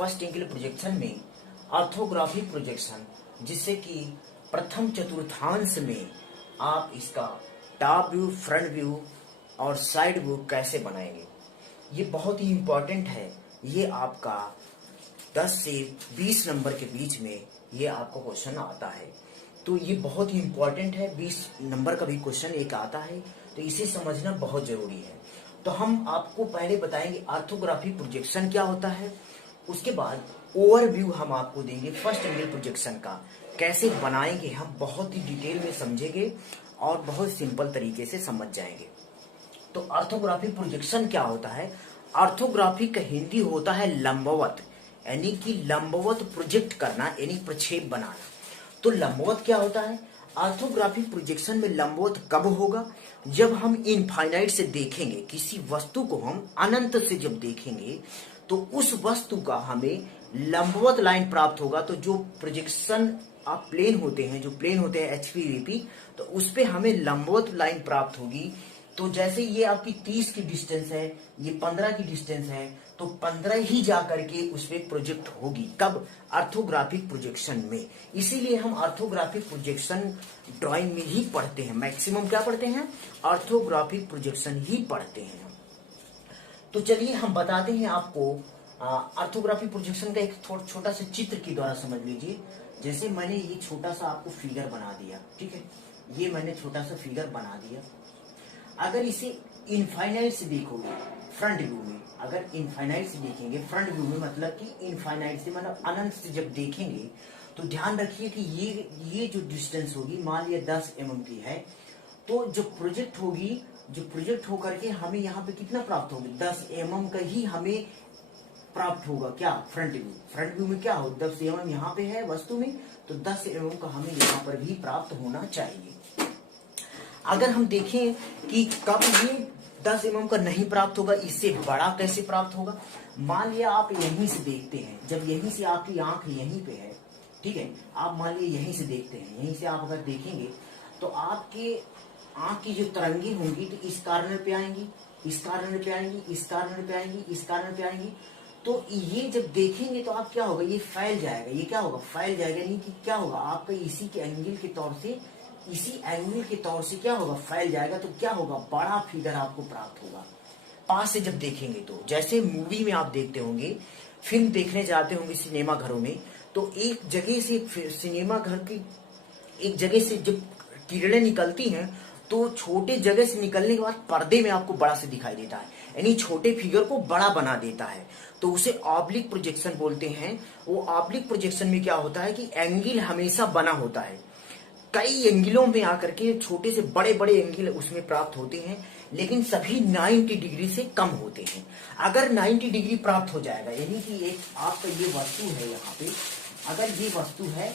First angle projection में orthographic projection, जिससे कि प्रथम चतुर्थांश में आप इसका टॉप व्यू, फ्रंट व्यू और साइड व्यू कैसे बनाएंगे, ये बहुत ही इम्पोर्टेंट है। ये आपका 10 से 20 नंबर के बीच में ये आपका क्वेश्चन आता है, तो ये बहुत ही इम्पोर्टेंट है। 20 नंबर का भी क्वेश्चन एक आता है, तो इसे समझना बहुत जरूरी है। तो हम आपको पहले बताएंगे ऑर्थोग्राफिक प्रोजेक्शन क्या होता है, उसके बाद ओवरव्यू हम आपको देंगे फर्स्ट एंगल प्रोजेक्शन का कैसे बनाएंगे, हम बहुत ही डिटेल में समझेंगे और बहुत सिंपल तरीके से समझ जाएंगे। तो ऑर्थोग्राफिक प्रोजेक्शन क्या होता है? ऑर्थोग्राफिक का हिंदी होता है लंबवत, यानी कि लंबवत प्रोजेक्ट करना, यानी प्रक्षेप बनाना। तो लंबवत क्या होता है? ऑर्थोग्राफिक प्रोजेक्शन में लंबवत कब होगा? जब हम इनफाइनाइट से देखेंगे, किसी वस्तु को हम अनंत से जब देखेंगे तो उस वस्तु का हमें लंबवत लाइन प्राप्त होगा। तो जो प्रोजेक्शन आप प्लेन होते हैं, जो प्लेन होते हैं एचपी वीपी, तो उस पे हमें लंबवत लाइन प्राप्त होगी। तो जैसे ये आपकी 30 की डिस्टेंस है, ये 15 की डिस्टेंस है, तो 15 ही जा करके उस पे प्रोजेक्ट होगी। कब? ऑर्थोग्राफिक प्रोजेक्शन में। इसीलिए हम ऑर्थोग्राफिक प्रोजेक्शन ड्राइंग में ही पढ़ते हैं, मैक्सिमम क्या पढ़ते हैं? ऑर्थोग्राफिक प्रोजेक्शन ही पढ़ते हैं। तो चलिए हम बताते हैं आपको ऑर्थोग्राफिक प्रोजेक्शन का एक छोटा सा चित्र के द्वारा समझ लीजिए। जैसे मैंने ये छोटा सा आपको फिगर बना दिया, ठीक है, ये मैंने छोटा सा फिगर बना दिया। अगर इसे इनफाइनाइट से देखोगे फ्रंट व्यू में, अगर इनफाइनाइट से देखेंगे फ्रंट व्यू में, मतलब कि इनफाइनाइट से मतलब अनंत से जब देखेंगे, तो ध्यान रखिए कि ये जो डिस्टेंस होगी, मान लिया 10 mm की है, तो जो प्रोजेक्ट होगी, जो प्रोजेक्ट होकर के हमें यहाँ पे कितना प्राप्त होगी? 10 mm का ही हमें प्राप्त होगा। क्या? Front view. फ्रंट व्यू में क्या हो? 10 mm यहाँ पे है वस्तु में, तो 10 mm का हमें यहाँ पर भी प्राप्त होना चाहिए। अगर हम देखें कि कब ये 10 mm का नहीं प्राप्त होगा, इससे बड़ा कैसे प्राप्त होगा? मान लिया आप यहीं से देखते हैं, जब यहीं से आपकी आंख यहीं पे है, ठीक है, आप मान लिया यहीं से देखते हैं, यहीं से आप अगर देखेंगे तो आपके आंख की जो तरंगे होंगी तो इस कारण पे आएंगी, इस कारण पे आएंगी, इस कारण पे आएंगी, इस कारण पे आएंगी। तो ये जब देखेंगे तो आप क्या होगा? ये फैल जाएगा। ये क्या होगा? फैल जाएगा, यानी कि क्या होगा? आपका इसी के एंगल के तौर से, इसी एंगल के तौर से क्या होगा? फैल जाएगा। तो क्या होगा? बड़ा फिगर आपको प्राप्त होगा पास से जब देखेंगे। तो जैसे मूवी में आप देखते होंगे, फिल्म देखने जाते होंगे सिनेमा घरों में, तो एक जगह से सिनेमा घर की एक जगह से जब किरणें निकलती हैं, तो छोटे जगह से निकलने के बाद पर्दे में आपको बड़ा से दिखाई देता है, यानी छोटे फिगर को बड़ा बना देता है। तो उसे ऑब्लिक प्रोजेक्शन बोलते हैं। वो ऑब्लिक प्रोजेक्शन में क्या होता है कि एंगल हमेशा बना होता है, कई एंगलों में आकर के छोटे से बड़े बड़े एंगल उसमें प्राप्त होते हैं, लेकिन सभी 90 डिग्री से कम होते हैं। अगर 90 डिग्री प्राप्त हो जाएगा, यानी कि एक आपका ये वस्तु है, यहाँ पे अगर ये वस्तु है,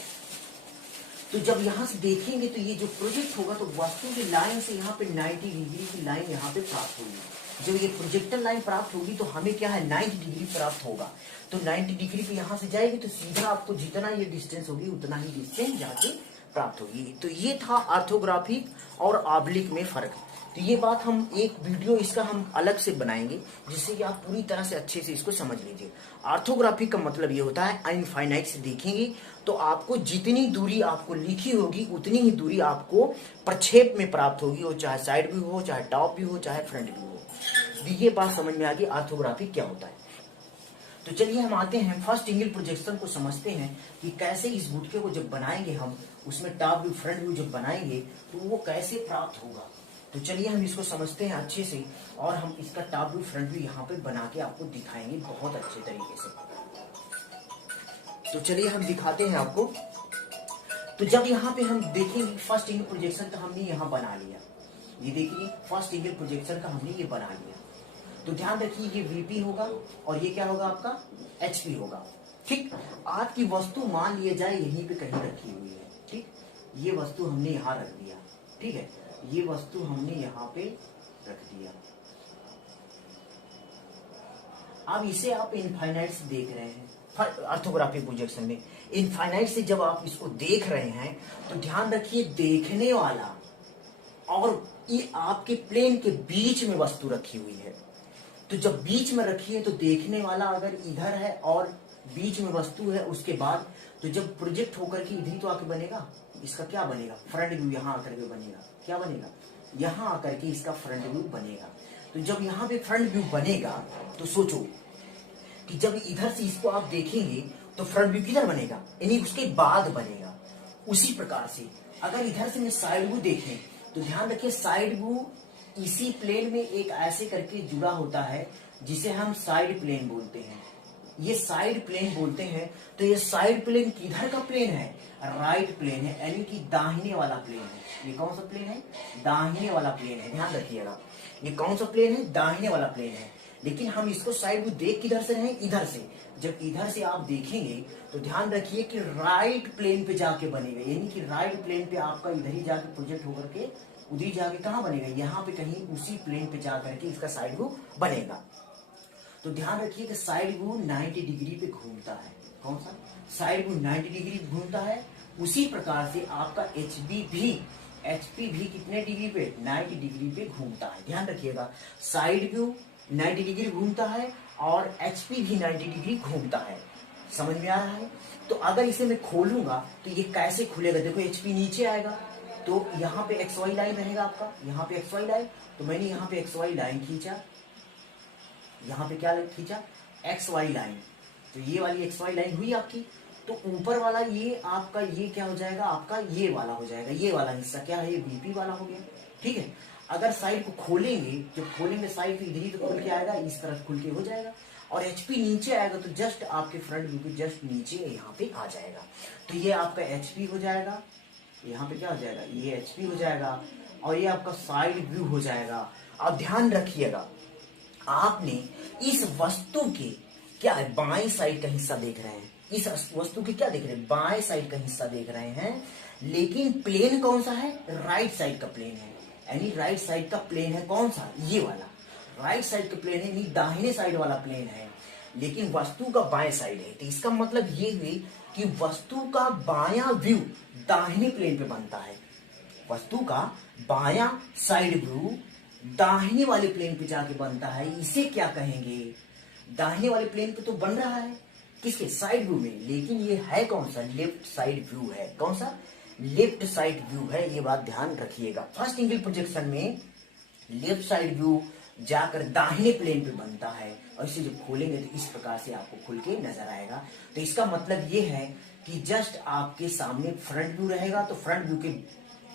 तो जब यहाँ से देखेंगे तो ये जो प्रोजेक्ट होगा, तो वस्तु की लाइन से यहाँ पे 90 डिग्री की लाइन यहाँ पे प्राप्त होगी। जब ये प्रोजेक्टर लाइन प्राप्त होगी तो हमें क्या है? 90 डिग्री प्राप्त होगा। तो 90 डिग्री पे यहाँ से जाएगी तो सीधा आपको जितना ये डिस्टेंस होगी उतना ही डिस्टेंस जाके प्राप्त होगी। तो ये था ऑर्थोग्राफिक और ऑब्लिक में फर्क। तो ये बात हम एक वीडियो इसका हम अलग से बनाएंगे, जिससे कि आप पूरी तरह से अच्छे से इसको समझ लीजिए। ऑर्थोग्राफिक का मतलब ये होता है इनफाइनाइट से देखेंगे तो आपको जितनी दूरी आपको लिखी होगी उतनी ही दूरी आपको प्रक्षेप में प्राप्त होगी, वो चाहे साइड व्यू हो, चाहे टॉप व्यू हो, चाहे फ्रंट व्यू हो। ये बात समझ में आ गई ऑर्थोग्राफिक क्या होता है। तो चलिए हम आते हैं फर्स्ट एंगल प्रोजेक्शन को समझते हैं कि कैसे इस गुटके को जब बनाएंगे हम, उसमें टॉप व्यू फ्रंट व्यू जब बनाएंगे तो वो कैसे प्राप्त होगा। तो चलिए हम इसको समझते हैं अच्छे से, और हम इसका टॉप व्यू फ्रंट व्यू यहाँ पे बना के आपको दिखाएंगे बहुत अच्छे तरीके से। तो चलिए हम दिखाते हैं आपको। तो जब यहाँ पे हम देखेंगे फर्स्ट एंगल प्रोजेक्शन, तो हमने यहाँ बना लिया, ये देखिए फर्स्ट एंगल प्रोजेक्शन का हमने ये बना लिया। तो ध्यान रखिए ये वीपी होगा और ये क्या होगा? आपका एचपी होगा। ठीक, आपकी वस्तु मान लिया जाए यहीं पे कहीं रखी हुई है, ठीक, ये वस्तु हमने यहाँ रख दिया, ठीक है, ये वस्तु हमने यहाँ पे रख दिया। अब इसे आप इनफाइनाइट से देख रहे हैं, ऑर्थोग्राफिक प्रोजेक्शन में इनफाइनाइट से जब आप इसको देख रहे हैं तो ध्यान रखिए देखने वाला और ये आपके प्लेन के बीच में वस्तु रखी हुई है। तो जब बीच में रखी है तो देखने वाला अगर इधर है और बीच में वस्तु है, उसके बाद तो जब प्रोजेक्ट होकर के इधर ही तो आके बनेगा, इसका क्या बनेगा, फ्रंट व्यू यहाँ आकर के बनेगा, क्या बनेगा, यहाँ आकर के इसका फ्रंट व्यू बनेगा। तो जब यहाँ पे फ्रंट व्यू बनेगा तो सोचो कि जब इधर से इसको आप देखेंगे तो फ्रंट व्यू किधर बनेगा, यानी उसके बाद बनेगा। उसी प्रकार से अगर इधर से साइड व्यू देखें तो ध्यान रखिए साइड व्यू इसी प्लेन में एक ऐसे करके जुड़ा होता है जिसे हम साइड प्लेन बोलते हैं, ये साइड प्लेन बोलते हैं। तो ये साइड प्लेन किधर का प्लेन है, राइट प्लेन है, यानी कि दाहिने वाला प्लेन है। ये कौन सा प्लेन है, दाहिने वाला प्लेन है, ध्यान रखिएगा। ये कौन सा प्लेन है, दाहिने वाला प्लेन है। लेकिन हम इसको साइड व्यू देख किधर से रहे, इधर से। जब इधर से आप देखेंगे तो ध्यान रखिए कि राइट प्लेन पे जाके बनेगा, यानी कि राइट प्लेन पे आपका इधर ही जाके प्रोजेक्ट होकर के उधर ही जाके कहाँ बनेगा, यहाँ पे कहीं उसी प्लेन पे जाकर के इसका साइड व्यू बनेगा। तो ध्यान रखिए कि साइड व्यू 90 डिग्री पे घूमता है। कौन सा, साइड व्यू 90 डिग्री घूमता है। उसी प्रकार से आपका एचपी भी कितने डिग्री पे, 90 डिग्री पे घूमता है। ध्यान रखिएगा साइड व्यू 90 डिग्री घूमता है और एचपी भी 90 डिग्री घूमता है। समझ में आ रहा है। तो अगर इसे मैं खोलूंगा तो ये कैसे खुलेगा, देखो एचपी नीचे आएगा तो यहाँ पे एक्स वाई लाइन रहेगा आपका, यहाँ पे एक्स वाई लाइन। तो मैंने यहाँ पे एक्स वाई लाइन खींचा, यहाँ पे क्या खींचा, एक्स वाई लाइन। तो ये वाली एक्स वाई लाइन हुई आपकी। तो ऊपर वाला ये आपका ये क्या हो जाएगा, आपका ये वाला हो जाएगा, ये वाला हिस्सा क्या है, ये बीपी वाला हो गया। ठीक है। अगर साइड को खोलेंगे, जब खोलेंगे साइड तो इधर ही तो खुल के आएगा, इस तरफ खुल के हो जाएगा। और एचपी नीचे आएगा तो जस्ट आपके फ्रंट व्यू के जस्ट नीचे यहाँ पे आ जाएगा। तो ये आपका एचपी हो जाएगा, यहाँ पे क्या हो जाएगा, ये एचपी हो जाएगा और ये आपका साइड व्यू हो जाएगा। अब ध्यान रखिएगा आपने इस वस्तु के क्या है, बाएं साइड का हिस्सा देख रहे हैं, इस वस्तु के क्या देख रहे हैं, बाएं साइड का हिस्सा देख रहे हैं। लेकिन प्लेन कौन सा है, राइट साइड का प्लेन है, यानी राइट साइड का प्लेन है कौन सा, ये वाला राइट साइड का प्लेन है, यानी दाहिने साइड वाला प्लेन है। लेकिन वस्तु का बाएं साइड है। तो इसका मतलब ये हुई कि वस्तु का बायां व्यू दाहिने प्लेन पे बनता है, वस्तु का बायां साइड व्यू दाहिने वाले प्लेन पे जाके बनता है। इसे क्या कहेंगे, दाहिने वाले प्लेन पे तो बन रहा है किसके, साइड व्यू में, लेकिन ये है कौन सा, लेफ्ट साइड व्यू है। कौन सा, लेफ्ट साइड व्यू है। ये बात ध्यान रखिएगा। फर्स्ट एंगल प्रोजेक्शन में लेफ्ट साइड व्यू जाकर दाहिने प्लेन पे बनता है और इसे जब खोलेंगे तो इस प्रकार से आपको खुल के नजर आएगा। तो इसका मतलब ये है कि जस्ट आपके सामने फ्रंट व्यू रहेगा तो फ्रंट व्यू के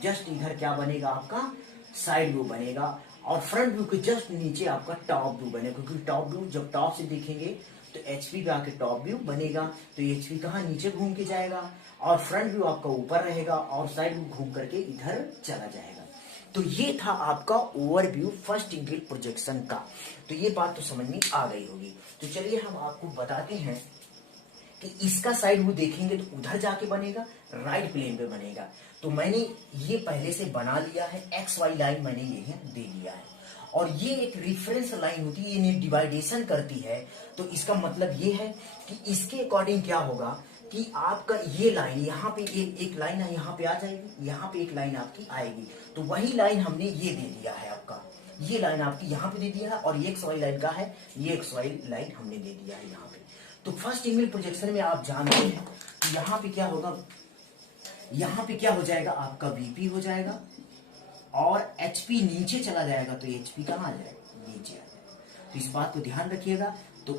जस्ट इधर क्या बनेगा, आपका साइड व्यू बनेगा और फ्रंट व्यू के जस्ट नीचे आपका टॉप व्यू बनेगा। क्योंकि टॉप व्यू जब टॉप से देखेंगे तो एचपी पे आके टॉप व्यू बनेगा। तो एचपी कहाँ, नीचे घूम के जाएगा और फ्रंट व्यू आपका ऊपर रहेगा और साइड व्यू घूम करके इधर चला जाएगा। तो ये था आपका ओवरव्यू फर्स्ट एंगल प्रोजेक्शन का। तो ये बात तो समझ में आ गई होगी। तो चलिए हम आपको बताते हैं कि इसका साइड व्यू देखेंगे तो उधर जाके बनेगा, राइट प्लेन पे बनेगा। तो मैंने ये पहले से बना लिया है, एक्स वाई लाइन मैंने ये दे दिया है और ये एक रिफरेंस लाइन होती है, ये डिवाइडेशन करती है। तो इसका मतलब ये है कि इसके अकॉर्डिंग क्या होगा कि आपका ये लाइन यहाँ पे एक लाइन है, यहाँ पे आ जाएगी, यहाँ पे एक लाइन आपकी आएगी। तो वही लाइन हमने ये दे दिया है, आपका ये लाइन आपकी यहाँ पे दे दिया है और ये एक्स वाई लाइन का है, ये एक्स वाई लाइन हमने दे दिया है यहाँ पे। तो फर्स्ट एंगल प्रोजेक्शन में आप जानते हैं कि यहाँ पे क्या होगा, यहाँ पे क्या हो जाएगा, आपका वीपी हो जाएगा और एचपी नीचे चला जाएगा। तो एचपी कहाँ आ जाएगा, नीचे आ जाएगा। तो इस बात को ध्यान रखिएगा। तो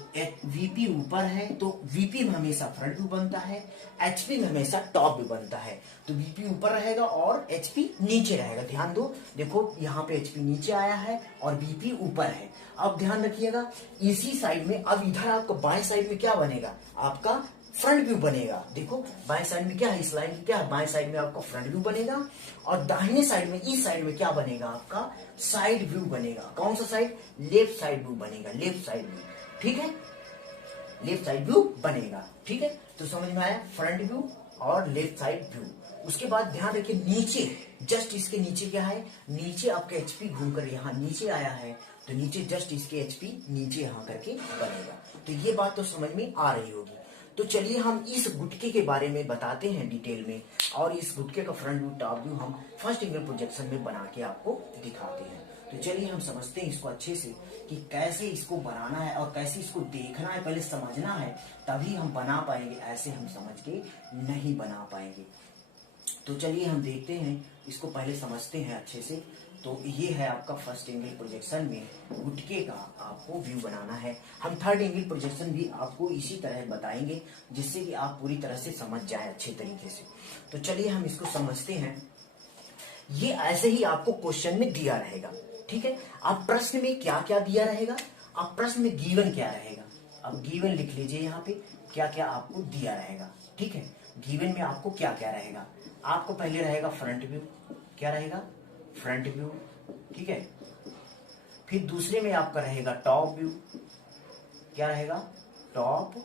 वीपी ऊपर है तो वीपी में हमेशा फ्रंट व्यू बनता है, एचपी में हमेशा टॉप व्यू बनता है। तो वीपी ऊपर रहेगा और एचपी नीचे रहेगा। ध्यान दो, देखो यहाँ पे एचपी नीचे आया है और वीपी ऊपर है। अब ध्यान रखिएगा इसी साइड में, अब इधर आपको बाएं साइड में क्या बनेगा, आपका फ्रंट व्यू बनेगा। देखो बाएं साइड में क्या है, इस लाइन की क्या है, बाएं साइड में आपका फ्रंट व्यू बनेगा और दाहिने साइड में, इस साइड में क्या बनेगा, आपका साइड व्यू बनेगा। कौन सा साइड, लेफ्ट साइड व्यू बनेगा, लेफ्ट साइड व्यू। ठीक है, लेफ्ट साइड व्यू बनेगा। ठीक है, तो समझ में आया, फ्रंट व्यू और लेफ्ट साइड व्यू। उसके बाद ध्यान रखिए नीचे, जस्ट इसके नीचे क्या है, नीचे आपका एचपी घूमकर यहाँ नीचे आया है तो नीचे जस्ट इसके एचपी नीचे यहाँ करके बनेगा। तो ये बात तो समझ में आ रही होगी। तो चलिए हम इस गुटके के बारे में बताते हैं डिटेल में और इस गुटके का फ्रंट व्यू टॉप व्यू हम फर्स्ट एंगल प्रोजेक्शन में बना के आपको दिखाते हैं। तो चलिए हम समझते हैं इसको अच्छे से कि कैसे इसको बनाना है और कैसे इसको देखना है, पहले समझना है, तभी हम बना पाएंगे। ऐसे हम समझ के नहीं बना पाएंगे। तो चलिए हम देखते हैं, इसको पहले समझते हैं अच्छे से। तो ये है आपका फर्स्ट एंगल प्रोजेक्शन में गुटके का आपको व्यू बनाना है। हम थर्ड एंगल प्रोजेक्शन भी आपको इसी तरह बताएंगे, जिससे कि आप पूरी तरह से समझ जाए अच्छे तरीके से। तो चलिए हम इसको समझते हैं। ये ऐसे ही आपको क्वेश्चन में दिया रहेगा, ठीक है। आप प्रश्न में क्या क्या दिया रहेगा, आप प्रश्न में गिवन क्या रहेगा, अब गिवन लिख लीजिए यहाँ पे क्या क्या आपको दिया रहेगा, ठीक है। गिवन में आपको क्या क्या रहेगा, आपको पहले रहेगा फ्रंट व्यू, क्या रहेगा, फ्रंट व्यू, ठीक है। फिर दूसरे में आपका रहेगा टॉप व्यू, क्या रहेगा, टॉप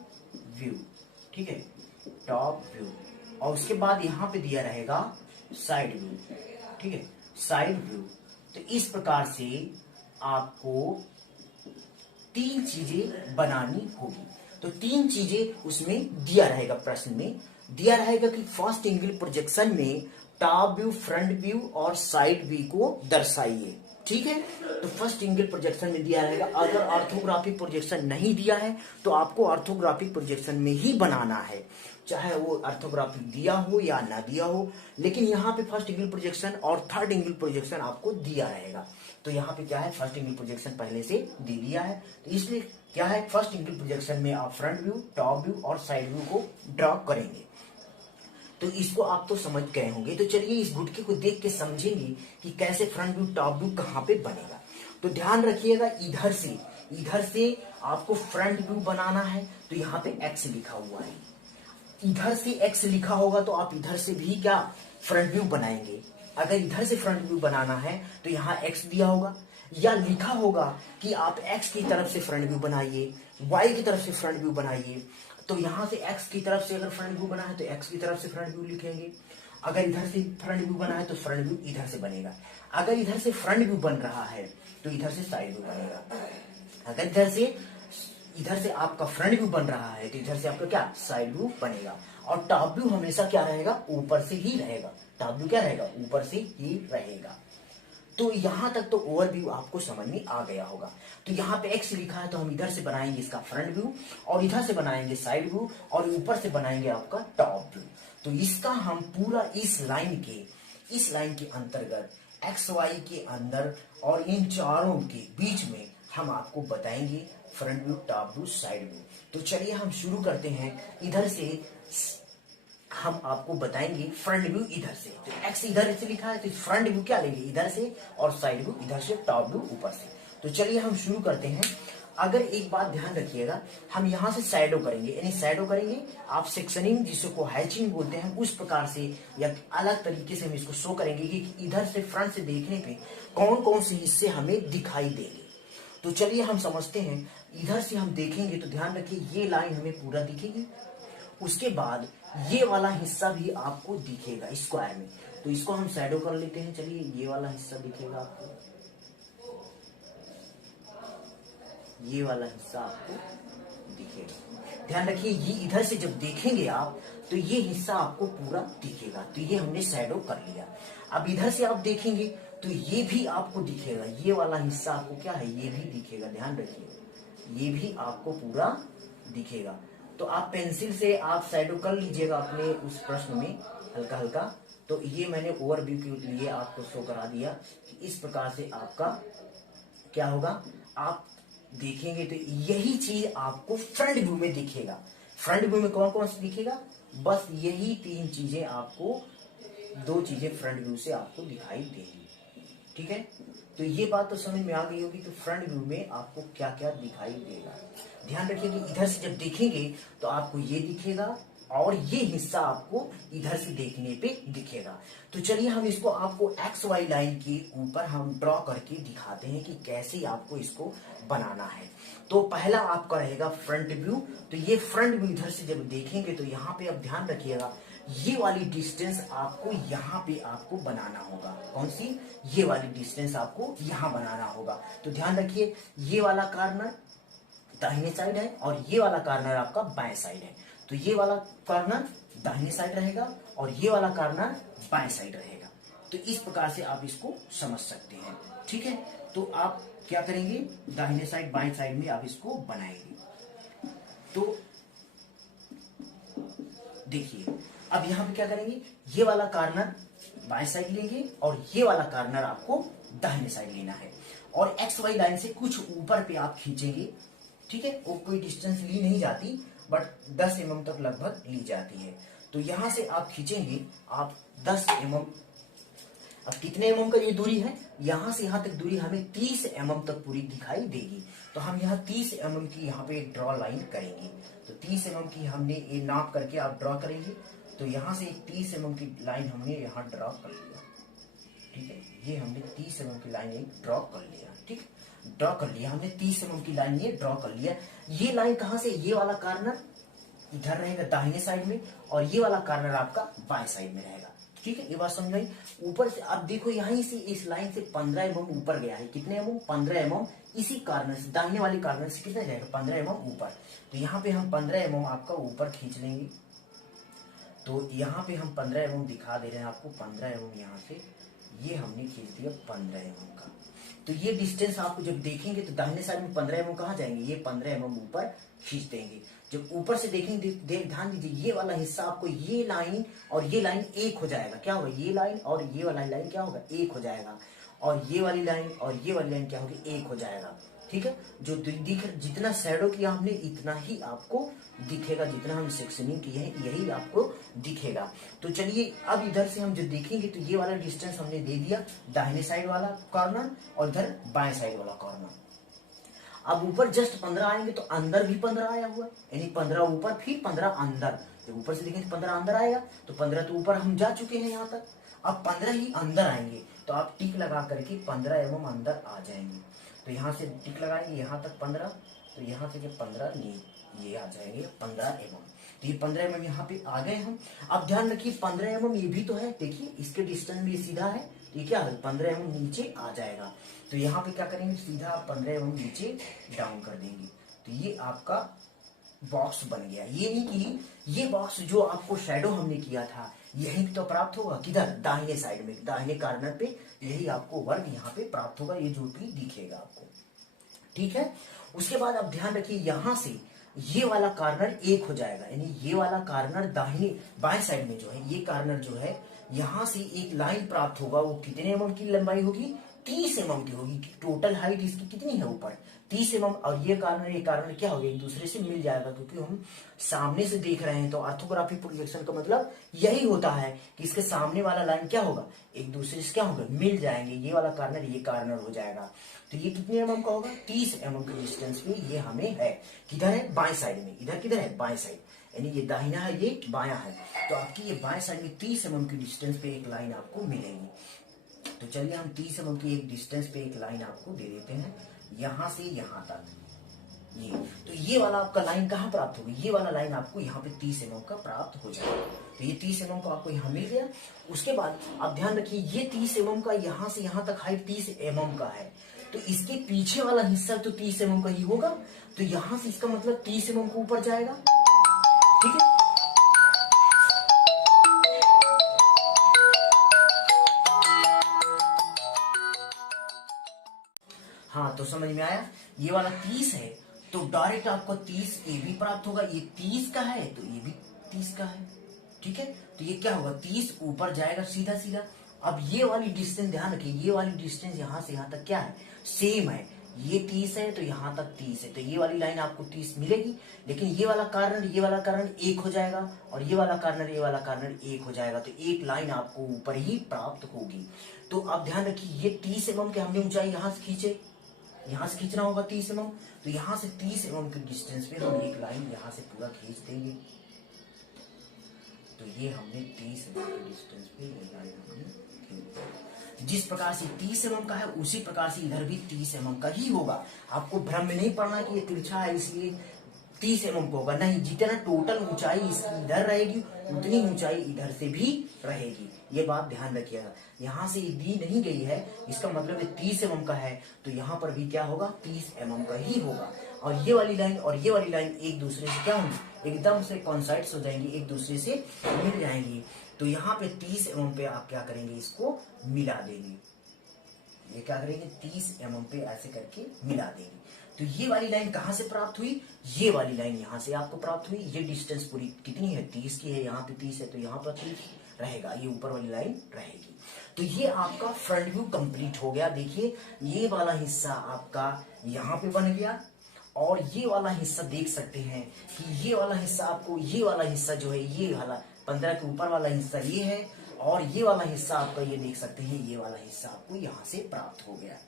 व्यू, ठीक है, टॉप व्यू। और उसके बाद यहां पे दिया रहेगा साइड व्यू, ठीक है, साइड व्यू। तो इस प्रकार से आपको 3 चीजें बनानी होगी। तो 3 चीजें उसमें दिया रहेगा, प्रश्न में दिया रहेगा कि फर्स्ट एंगल प्रोजेक्शन में टॉप व्यू, फ्रंट व्यू और साइड व्यू को दर्शाइए, ठीक है। तो फर्स्ट एंगल प्रोजेक्शन में दिया रहेगा। अगर ऑर्थोग्राफिक प्रोजेक्शन नहीं दिया है तो आपको ऑर्थोग्राफिक प्रोजेक्शन में ही बनाना है, चाहे वो ऑर्थोग्राफिक दिया हो या ना दिया हो। लेकिन यहाँ पे फर्स्ट एंगल प्रोजेक्शन और थर्ड एंगल प्रोजेक्शन आपको दिया रहेगा। तो यहाँ पे क्या है, फर्स्ट एंगल प्रोजेक्शन पहले से दे दिया है, तो इसलिए क्या है, फर्स्ट एंगल प्रोजेक्शन में आप फ्रंट व्यू, टॉप व्यू और साइड व्यू को ड्रॉ करेंगे। तो इसको आप तो समझ गए होंगे। तो चलिए इस गुटके को देख के समझेंगे कि कैसे फ्रंट व्यू, टॉप व्यू कहाँ पे बनेगा। तो ध्यान रखिएगा, इधर से आपको फ्रंट व्यू बनाना है, तो यहाँ पे एक्स लिखा हुआ है। इधर से एक्स लिखा होगा तो आप इधर से भी क्या फ्रंट व्यू बनाएंगे। अगर इधर से फ्रंट व्यू बनाना है तो यहाँ एक्स दिया होगा, या लिखा होगा कि आप एक्स की तरफ से फ्रंट व्यू बनाइए, वाई की तरफ से फ्रंट व्यू बनाइए। तो यहां से एक्स की तरफ से अगर फ्रंट व्यू बना है तो एक्स की तरफ से फ्रंट व्यू लिखेंगे। अगर इधर से फ्रंट व्यू बना है तो फ्रंट व्यू इधर से बनेगा। अगर इधर से फ्रंट व्यू बन रहा है तो इधर से साइड व्यू बनेगा। अगर इधर से आपका फ्रंट व्यू बन रहा है तो इधर से आपका क्या, साइड व्यू बनेगा। और टॉप व्यू हमेशा क्या रहेगा, ऊपर से ही रहेगा। टॉप व्यू क्या रहेगा, ऊपर से ही रहेगा। तो यहां तक तो ओवरव्यू आपको समझ में आ गया होगा। तो यहाँ पे एक्स लिखा है तो हम इधर से बनाएंगे इसका फ्रंट व्यू, और इधर से बनाएंगे साइड व्यू, और ऊपर से बनाएंगे आपका टॉप व्यू। तो इसका हम पूरा इस लाइन के अंतर्गत एक्स वाई के अंदर और इन चारों के बीच में हम आपको बताएंगे front view, top view, side view. तो चलिए हम शुरू करते हैं। इधर से हम आपको बताएंगे फ्रंट व्यू इधर से। तो एक्स इधर से लिखा है तो फ्रंट व्यू क्या लेंगे, इधर से, और साइड व्यू इधर से, टॉप व्यू ऊपर से। तो चलिए हम शुरू करते हैं। अगर एक बात ध्यान रखिएगा, हम यहां से शैडो करेंगे, यानी शैडो करेंगे, आप सेक्शनिंग जिसको हैचिंग बोलते हैं उस प्रकार से या अलग तरीके से हम इसको शो करेंगे कि इधर से फ्रंट से देखने पे कौन कौन से हिस्से हमें दिखाई देंगे। तो चलिए हम समझते हैं। इधर से हम देखेंगे तो ध्यान रखिए ये लाइन हमें पूरा दिखेगी, उसके बाद ये वाला हिस्सा भी आपको दिखेगा स्क्वायर में। तो इसको हम शैडो कर लेते हैं। चलिए ये वाला हिस्सा दिखेगा आपको, ये वाला हिस्सा आपको दिखेगा। ध्यान रखिए ये इधर से जब देखेंगे आप तो ये हिस्सा आपको पूरा दिखेगा। तो ये हमने शैडो कर लिया। अब इधर से आप देखेंगे तो ये भी आपको दिखेगा, ये वाला हिस्सा आपको क्या है, ये भी दिखेगा। ध्यान रखिए ये भी आपको पूरा दिखेगा। तो आप पेंसिल से आप शैडो कर लीजिएगा अपने उस प्रश्न में हल्का हल्का। तो ये मैंने ओवरव्यू के लिए आपको शो करा दिया कि इस प्रकार से आपका क्या होगा, आप देखेंगे तो यही चीज आपको फ्रंट व्यू में दिखेगा। फ्रंट व्यू में कौन कौन सा दिखेगा, बस यही 3 चीजें आपको, 2 चीजें फ्रंट व्यू से आपको दिखाई देंगी, ठीक है। तो ये बात तो समझ में आ गई होगी। तो फ्रंट व्यू में आपको क्या क्या दिखाई देगा। ध्यान रखिए कि इधर से जब देखेंगे तो आपको ये दिखेगा, और ये हिस्सा आपको इधर से देखने पे दिखेगा। तो चलिए हम इसको आपको एक्स वाई लाइन के ऊपर हम ड्रॉ करके दिखाते हैं कि कैसे आपको इसको बनाना है। तो पहला आपका रहेगा फ्रंट व्यू। तो ये फ्रंट व्यू इधर से जब देखेंगे तो यहाँ पे आप ध्यान रखिएगा ये वाली डिस्टेंस आपको यहाँ पे आपको बनाना होगा। कौन सी, ये वाली डिस्टेंस आपको यहाँ बनाना होगा। तो ध्यान रखिए ये वाला कॉर्नर दाहिने साइड है और ये वाला कॉर्नर आपका बाएं साइड है। तो ये वाला कॉर्नर दाहिने साइड रहेगा और ये वाला कॉर्नर बाएं साइड रहेगा। तो इस प्रकार से आप इसको समझ सकते हैं। ठीक है, तो आप क्या करेंगे, दाहिने साइड बाएं साइड में आप इसको बनाएंगे। तो देखिए अब यहां पे क्या करेंगे, ये वाला कार्नर बाएं साइड लेंगे और ये वाला कार्नर आपको दाहिने साइड लेना है, और एक्स वाई लाइन से कुछ ऊपर पे आप खींचेंगे। ठीक है, वो कोई डिस्टेंस ली नहीं जाती, बट 10 mm तक लगभग ली जाती है। तो यहां से आप खींचेंगे आप 10 mm। अब कितने mm का ये दूरी है, यहां से यहां तक दूरी हमें 30 mm तक पूरी दिखाई देगी। तो हम यहाँ 30 mm की यहाँ पे एक ड्रॉ लाइन करेंगे। तो 30 mm की हमने ये नाप करके आप ड्रॉ करेंगे। तो यहाँ से एक 30 mm की लाइन हमने यहाँ ड्रॉ कर लिया। ठीक है, ये हमने 30 mm की लाइन एक ड्रॉ कर लिया। ठीक, ड्रॉ कर लिया हमने 30 mm की लाइन ये ड्रॉ कर लिया। ये लाइन कहां से, ये वाला कार्नर इधर रहेगा दाहिने साइड में, और ये वाला कार्नर आपका बाएं साइड में रहेगा। ठीक है, ये बात समझ आई। ऊपर से आप देखो यहीं से इस लाइन से 15 mm ऊपर गया है। कितने mm, 15 mm। इसी कार्नर से, दाहिने वाले कार्नर से कितना जाएगा, 15 mm ऊपर। तो यहाँ पे हम 15 mm आपका ऊपर खींच लेंगे। तो यहाँ पे हम 15 mm दिखा दे रहे हैं आपको, 15 mm यहाँ से ये हमने खींच दिया 15 mm का। तो ये डिस्टेंस आपको जब देखेंगे तो दाहिने साइड में 15 mm कहाँ जाएंगे, ये 15 mm ऊपर खींच देंगे। जब ऊपर से देखेंगे, ध्यान दीजिए, ये वाला हिस्सा आपको, ये लाइन और ये लाइन एक हो जाएगा। क्या होगा, ये लाइन और ये वाला लाइन क्या होगा, एक हो जाएगा, और ये वाली लाइन और ये वाली लाइन क्या होगी, एक हो जाएगा। ठीक है, जो दिख, जितना शैडो किया हमने इतना ही आपको दिखेगा, जितना हम सेक्शनिंग किए हैं यही आपको दिखेगा। तो चलिए अब इधर से हम जो देखेंगे तो ये वाला डिस्टेंस हमने दे दिया, दाहिने साइड वाला कॉर्नर और इधर बाएं साइड वाला कॉर्नर। अब ऊपर जस्ट 15 आएंगे तो अंदर भी 15 आया हुआ, यानी 15 ऊपर फिर 15 अंदर। जब ऊपर से देखेंगे 15 अंदर आएगा, तो 15 तो ऊपर हम जा चुके हैं यहाँ तक, अब 15 ही अंदर आएंगे। तो आप टिक लगा करके 15 mm अंदर आ जाएंगे। तो यहाँ से टिक लगाएंगे यहाँ तक 15, तो यहाँ से 15 ये आ जाएंगे 15 mm। तो ये 15 mm यहाँ पे आ गए हम। अब ध्यान रखिए 15 mm ये भी तो है, देखिए इसके डिस्टेंस में सीधा है, तो ये क्या है 15 mm नीचे आ जाएगा। तो यहाँ पे क्या करेंगे, सीधा 15 mm नीचे डाउन कर देंगे। तो ये आपका बॉक्स बन गया। ये नहीं कि ये बॉक्स जो आपको शैडो हमने किया था यही तो प्राप्त होगा, किधर, दाहिने साइड में, दाहिने कार्नर पे यही आपको वर्ग यहाँ पे प्राप्त होगा, ये जो भी दिखेगा आपको। ठीक है, उसके बाद अब ध्यान रखिए यहां से ये वाला कार्नर एक हो जाएगा, यानी ये वाला कार्नर दाहिने बाएं साइड में जो है, ये कार्नर जो है यहां से एक लाइन प्राप्त होगा। वो कितने mm की लंबाई होगी, 30 mm की होगी। टोटल हाइट इसकी कितनी है ऊपर, 30 mm। और ये कार्नर क्या होगा, एक दूसरे से मिल जाएगा, क्योंकि हम सामने से देख रहे हैं। तो ऑर्थोग्राफिक प्रोजेक्शन का मतलब यही होता है कि इसके सामने वाला लाइन क्या होगा, एक दूसरे से क्या होगा, मिल जाएंगे। ये वाला कार्नर ये कार्नर हो जाएगा। तो ये कितने mm का होगा, 30 mm के डिस्टेंस पे ये हमें है। किधर है, बाएं साइड में। इधर किधर है, बाएं साइड, यानी ये दाहिना है ये बायां है। तो आपकी ये बाएं साइड में 30 mm की डिस्टेंस पे एक लाइन आपको मिलेगी। तो चलिए हम 30 mm की एक डिस्टेंस पे एक लाइन आपको दे देते हैं, यहां से यहां तक ये। तो ये वाला आपका लाइन कहां प्राप्त होगी, ये वाला लाइन आपको यहाँ पे 30 mm का प्राप्त हो जाएगा। तो ये 30 mm को आपको यहाँ मिल गया। उसके बाद आप ध्यान रखिए ये 30 mm का यहाँ से यहाँ तक हाइट 30 mm का है, तो इसके पीछे वाला हिस्सा तो 30 mm का ही होगा। तो यहां से इसका मतलब 30 mm को ऊपर जाएगा। ठीक है, हाँ तो समझ में आया। ये वाला 30 है तो डायरेक्ट आपको 30 ये भी प्राप्त होगा। ये 30 का है तो ये भी 30 का है। ठीक है, तो ये क्या होगा, 30 ऊपर जाएगा सीधा सीधा। अब ये वाली डिस्टेंस ध्यान रखिए, ये वाली डिस्टेंस यहां से यहां तक क्या है, सेम है। ये 30 है तो यहां तक 30 है, तो ये वाली लाइन आपको 30 मिलेगी। लेकिन ये वाला कार्नर एक हो जाएगा, और ये वाला कार्नर एक हो जाएगा। तो एक लाइन आपको ऊपर ही प्राप्त होगी। तो अब ध्यान रखिए ये 30 mm के हमने ऊंचाई यहां से खींचे, यहां से खींचना होगा 30 mm। तो यहां से 30 mm के डिस्टेंस पे हम एक लाइन यहां से पूरा खींच देंगे। तो ये हमने 30 mm के डिस्टेंस पे ये लाइन हमने खींच। जिस प्रकार से 30 mm का है उसी प्रकार से इधर भी 30 mm का ही होगा। आपको भ्रम में नहीं पड़ना कि ये तिरछा है इसलिए 30 mm को होगा, नहीं। जितना टोटल ऊंचाई इसकी इधर रहेगी उतनी ऊंचाई इधर से भी रहेगी। ये बात ध्यान रखिएगा। यहाँ से दी नहीं गई है, इसका मतलब ये 30 mm का है, तो यहाँ पर भी क्या होगा, 30 mm का ही होगा। और ये वाली लाइन और ये वाली लाइन एक दूसरे से क्या होंगी, एकदम से कॉन्साइड्स हो जाएंगी, एक दूसरे से मिल जाएंगी। तो यहाँ पे 30 mm पे आप क्या करेंगे, इसको मिला देंगे। ये क्या करेंगे, 30 mm पे ऐसे करके मिला देंगे। तो ये वाली लाइन कहां से प्राप्त हुई, ये वाली लाइन यहां से आपको प्राप्त हुई। ये डिस्टेंस पूरी कितनी है, 30 की है, यहाँ पे 30 है, तो यहाँ पर 30 रहेगा, ये ऊपर वाली लाइन रहेगी। तो ये आपका फ्रंट व्यू कंप्लीट हो गया। देखिए ये वाला हिस्सा आपका यहाँ पे बन गया, और ये वाला हिस्सा देख सकते हैं कि ये वाला हिस्सा आपको, ये वाला हिस्सा जो है, ये वाला 15 के ऊपर वाला हिस्सा ये है, और ये वाला हिस्सा आपका ये देख सकते हैं, ये वाला हिस्सा आपको यहाँ से प्राप्त हो गया।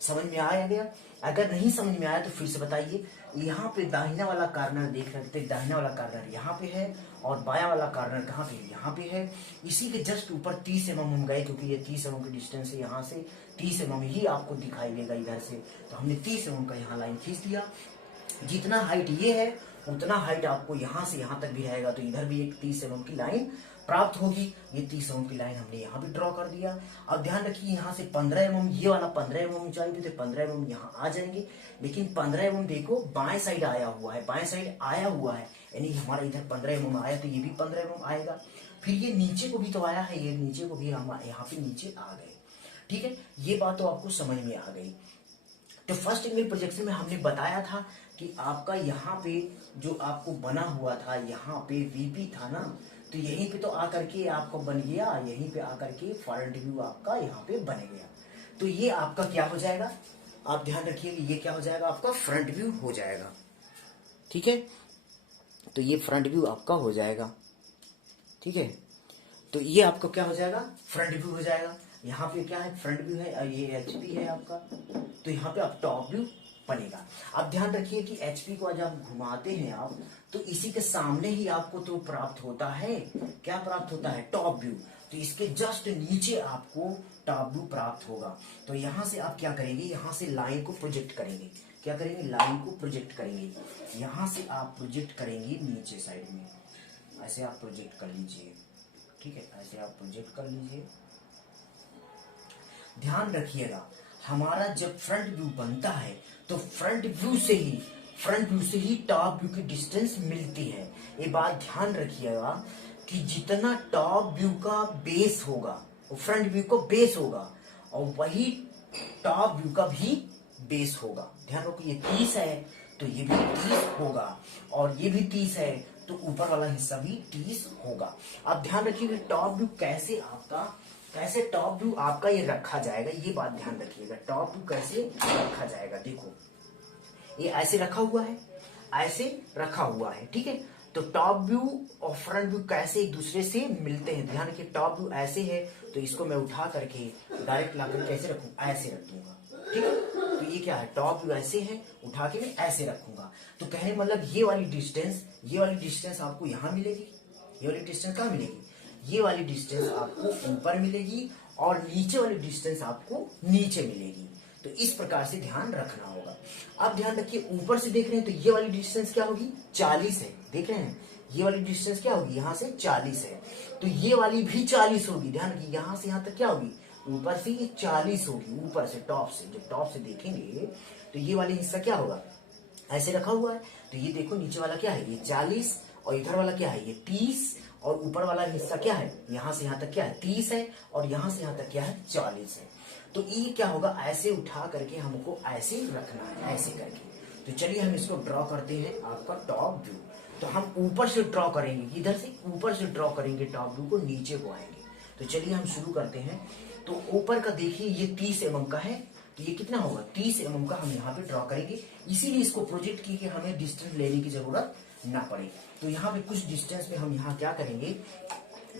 समझ में आया गया? अगर नहीं समझ में आया तो फिर से बताइए। यहाँ पे दाहिना वाला कॉर्नर देख सकते हैं, दाहिना वाला कॉर्नर यहाँ पे है, और बाया वाला कॉर्नर कहाँ पे, यहाँ पे है। इसी के जस्ट ऊपर 30 mm हम गए, क्योंकि ये 30 mm की डिस्टेंस है, यहाँ से 30 mm ही आपको दिखाई देगा इधर से, तो हमने 30 mm का यहाँ लाइन खींच दिया। जितना हाइट ये है उतना हाइट आपको यहाँ से यहाँ तक भी रहेगा, तो इधर भी एक 30 mm की लाइन प्राप्त होगी। ये 30 mm की लाइन हमने यहाँ भी ड्रॉ कर दिया। अब ध्यान रखिए यहाँ से 15 mm, ये वाला 15 mm ऊंचाई पे, तो 15 mm यहाँ आ जाएंगे। लेकिन 15 mm देखो बाएं साइड आया हुआ है, बाएं साइड आया हुआ है, यानी हमारा इधर 15 mm आया, तो ये भी 15 mm आएगा। फिर ये नीचे को भी तो आया है, ये नीचे को भी हम यहाँ पे नीचे आ गए। ठीक है, ये बात तो आपको समझ में आ गई। तो फर्स्ट एंगल प्रोजेक्शन में हमने बताया था कि आपका यहाँ पे जो आपको बना हुआ था, यहाँ पे वीपी था ना, तो यहीं पे तो आकर के आपको बन गया, यहीं पे आकर के फ्रंट व्यू आपका यहाँ पे बन गया। तो ये आपका क्या हो जाएगा, आप ध्यान रखिए, ये क्या हो जाएगा, आपका फ्रंट व्यू हो जाएगा। ठीक है, तो ये फ्रंट व्यू आपका हो जाएगा। ठीक है, तो ये आपका क्या हो जाएगा, फ्रंट व्यू हो जाएगा। यहाँ पे क्या है, फ्रंट व्यू है, ये एचपी है आपका, तो यहाँ पे आप टॉप व्यू बनेगा। अब ध्यान रखिए कि एचपी को जब घुमाते हैं आप, तो इसी के सामने ही आपको तो प्राप्त होता है, क्या प्राप्त होता है, टॉप व्यू। तो इसके जस्ट नीचे आपको टॉप व्यू प्राप्त होगा। तो यहाँ से आप क्या करेंगे, यहाँ से लाइन को प्रोजेक्ट करेंगे, क्या करेंगे, लाइन को प्रोजेक्ट करेंगे। यहाँ से आप प्रोजेक्ट करेंगे नीचे साइड में, ऐसे आप प्रोजेक्ट कर लीजिए। ठीक है, ऐसे आप प्रोजेक्ट कर लीजिए। ध्यान रखिएगा, हमारा जब फ्रंट व्यू बनता है तो फ्रंट व्यू से ही टॉप व्यू की डिस्टेंस मिलती है। ये बात ध्यान रखिएगा कि जितना टॉप व्यू का बेस होगा वो फ्रंट व्यू को बेस होगा, और वही टॉप व्यू का भी बेस होगा। ध्यान रखो, ये 30 है तो ये भी 30 होगा, और ये भी 30 है तो ऊपर वाला हिस्सा भी 30 होगा। अब ध्यान रखिए कि टॉप व्यू कैसे टॉप व्यू आपका ये रखा जाएगा, ये बात ध्यान रखिएगा। टॉप व्यू कैसे रखा जाएगा, देखो ये ऐसे रखा हुआ है, ऐसे रखा हुआ है। ठीक है, तो टॉप व्यू और फ्रंट व्यू कैसे एक दूसरे से मिलते हैं, ध्यान रखिए। टॉप व्यू ऐसे है तो इसको मैं उठा करके डायरेक्ट लाकर कैसे रखूं, ऐसे रख दूंगा। ठीक है, तो ये क्या है, टॉप व्यू ऐसे है, उठा के मैं ऐसे रखूंगा। तो कहने मतलब ये वाली डिस्टेंस आपको यहाँ मिलेगी, ये वाली डिस्टेंस कहाँ मिलेगी, ये वाली डिस्टेंस आपको ऊपर मिलेगी, और नीचे वाली डिस्टेंस आपको नीचे मिलेगी। तो इस प्रकार से ध्यान रखना होगा। अब ध्यान रखिए, ऊपर से देख रहे हैं तो ये वाली डिस्टेंस क्या होगी, 40 है, देख रहे हैं, ये वाली डिस्टेंस क्या होगी, यहाँ से 40 है, तो ये वाली भी 40 होगी। ध्यान रखिए, यहाँ से यहाँ तक क्या होगी, ऊपर से ये 40 होगी, ऊपर से टॉप से, जब टॉप से देखेंगे तो ये वाली हिस्सा क्या होगा, ऐसे रखा हुआ है। तो ये देखो नीचे वाला क्या है, ये 40, और इधर वाला क्या है, ये 30, और ऊपर वाला हिस्सा क्या है, यहाँ से यहाँ तक क्या है, 30 है, और यहाँ से यहाँ तक क्या है, 40 है। तो ये क्या होगा, ऐसे उठा करके हमको ऐसे रखना है, ऐसे करके। तो चलिए हम इसको ड्रॉ करते हैं, आपका टॉप व्यू। तो हम ऊपर से ड्रॉ करेंगे, इधर से ऊपर से ड्रॉ करेंगे टॉप व्यू को, नीचे को आएंगे। तो चलिए हम शुरू करते हैं। तो ऊपर का देखिए ये 30 mm का है, तो ये कितना होगा, 30 mm का हम यहाँ पे ड्रॉ करेंगे। इसीलिए इसको प्रोजेक्ट की कि हमें डिस्टेंस लेने की जरूरत ना पड़े। तो यहाँ पे कुछ डिस्टेंस पे हम यहाँ क्या करेंगे,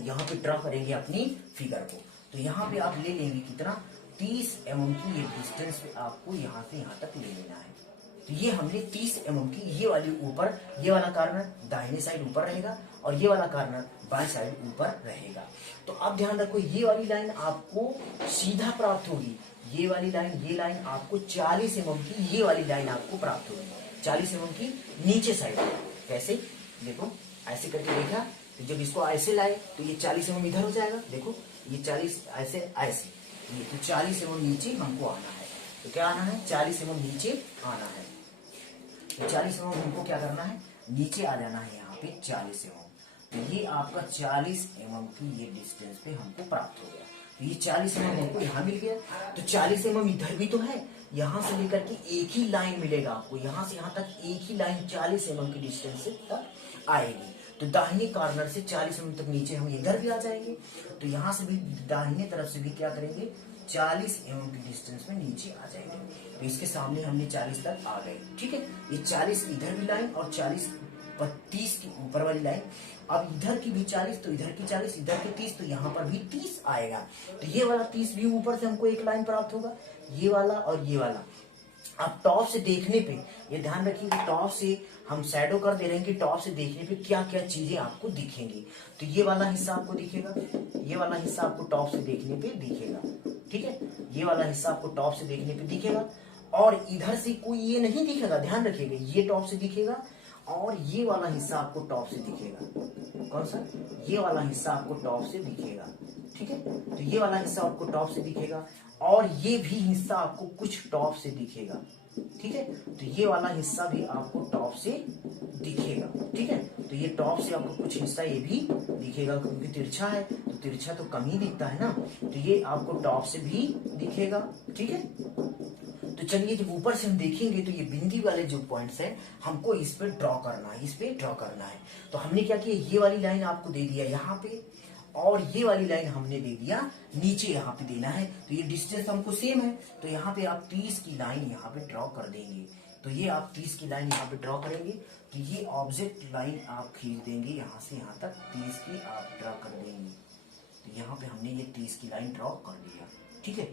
यहाँ पे ड्रॉ करेंगे अपनी फिगर को। तो यहाँ पे आप ले लेंगे कितना, 30 mm की ये डिस्टेंस पे आपको यहाँ से यहाँ तक ले लेना है। तो ये हमने 30 mm की, ये वाली ऊपर, ये वाला कॉर्नर दाहिने साइड ऊपर रहेगा, और ये वाला कॉर्नर बाएं साइड ऊपर रहेगा। तो अब ध्यान रखो, ये वाली लाइन आपको सीधा प्राप्त होगी, ये वाली लाइन, ये लाइन आपको 40 mm की, ये वाली लाइन आपको प्राप्त होगी 40 mm की नीचे साइड। कैसे, देखो ऐसे करके देखा, तो जब इसको ऐसे लाए तो ये 40 mm इधर हो जाएगा, देखो ये 40 ऐसे ऐसे, ये तो 40 mm नीचे हमको आना है। तो क्या आना है, 40 mm नीचे आना है। तो 40 mm हमको क्या करना है, नीचे आ जाना है यहाँ पे 40 mm। तो ये आपका 40 mm की ये डिस्टेंस पे हमको प्राप्त हो गया। तो ये 40 mm हमको यहाँ मिल गया। तो 40 mm इधर भी तो है, यहाँ से लेकर के एक ही लाइन मिलेगा आपको, यहाँ से यहाँ तक एक ही लाइन 40 mm की डिस्टेंस से तक आएगी। तो दाहिने कॉर्नर से 40 mm तक नीचे हम इधर भी आ जाएंगे। तो यहाँ से भी दाहिने तरफ से भी क्या करेंगे, 40 mm की डिस्टेंस में नीचे आ जाएंगे। तो इसके सामने हमने 40 तक आ गए। ठीक है, ये 40 इधर भी लाइन और 40 30 की ऊपर वाली लाइन। अब इधर की भी 40, तो इधर की 40, इधर की 30, तो यहाँ पर भी 30 आएगा। तो ये वाला 30 भी ऊपर से हमको एक लाइन प्राप्त होगा, ये वाला और ये वाला। अब टॉप से देखने पे ये ध्यान रखिए कि टॉप से हम शैडो कर दे रहे हैं कि टॉप से देखने पे क्या क्या चीजें आपको दिखेंगी। तो ये वाला हिस्सा आपको दिखेगा, ये वाला हिस्सा आपको टॉप से देखने पे दिखेगा। ठीक है, ये वाला हिस्सा आपको टॉप से देखने पे दिखेगा, और इधर से कोई ये नहीं दिखेगा, ध्यान रखिएगा, ये टॉप से दिखेगा और ये वाला हिस्सा आपको टॉप से दिखेगा। कौन सा? ये वाला हिस्सा आपको टॉप से दिखेगा। ठीक है, तो ये वाला हिस्सा आपको टॉप से दिखेगा और ये भी हिस्सा आपको कुछ टॉप से दिखेगा। ठीक है, तो ये वाला हिस्सा भी आपको टॉप से दिखेगा। ठीक है, तो ये टॉप से आपको कुछ हिस्सा ये भी दिखेगा, क्योंकि तिरछा है तो तिरछा तो कम ही दिखता है ना, तो ये आपको टॉप से भी दिखेगा। ठीक है, तो चलिए जब ऊपर से हम देखेंगे तो ये बिंदी वाले जो पॉइंट्स हैं हमको इस पे ड्रॉ करना है, इस पे ड्रॉ करना है। तो हमने क्या किया, ये वाली लाइन आपको दे दिया यहाँ पे, और ये वाली लाइन हमने दे दिया नीचे, यहाँ पे देना है। तो ये डिस्टेंस हमको सेम है, तो यहाँ पे आप 30 की लाइन यहाँ पे ड्रॉ कर देंगे। तो ये आप 30 की लाइन यहाँ पे ड्रॉ करेंगे, तो ये ऑब्जेक्ट लाइन आप खींच देंगे यहाँ से यहाँ तक, 30 की आप ड्रॉ कर देंगे। तो यहाँ पे हमने ये 30 की लाइन ड्रॉ कर दिया। ठीक है,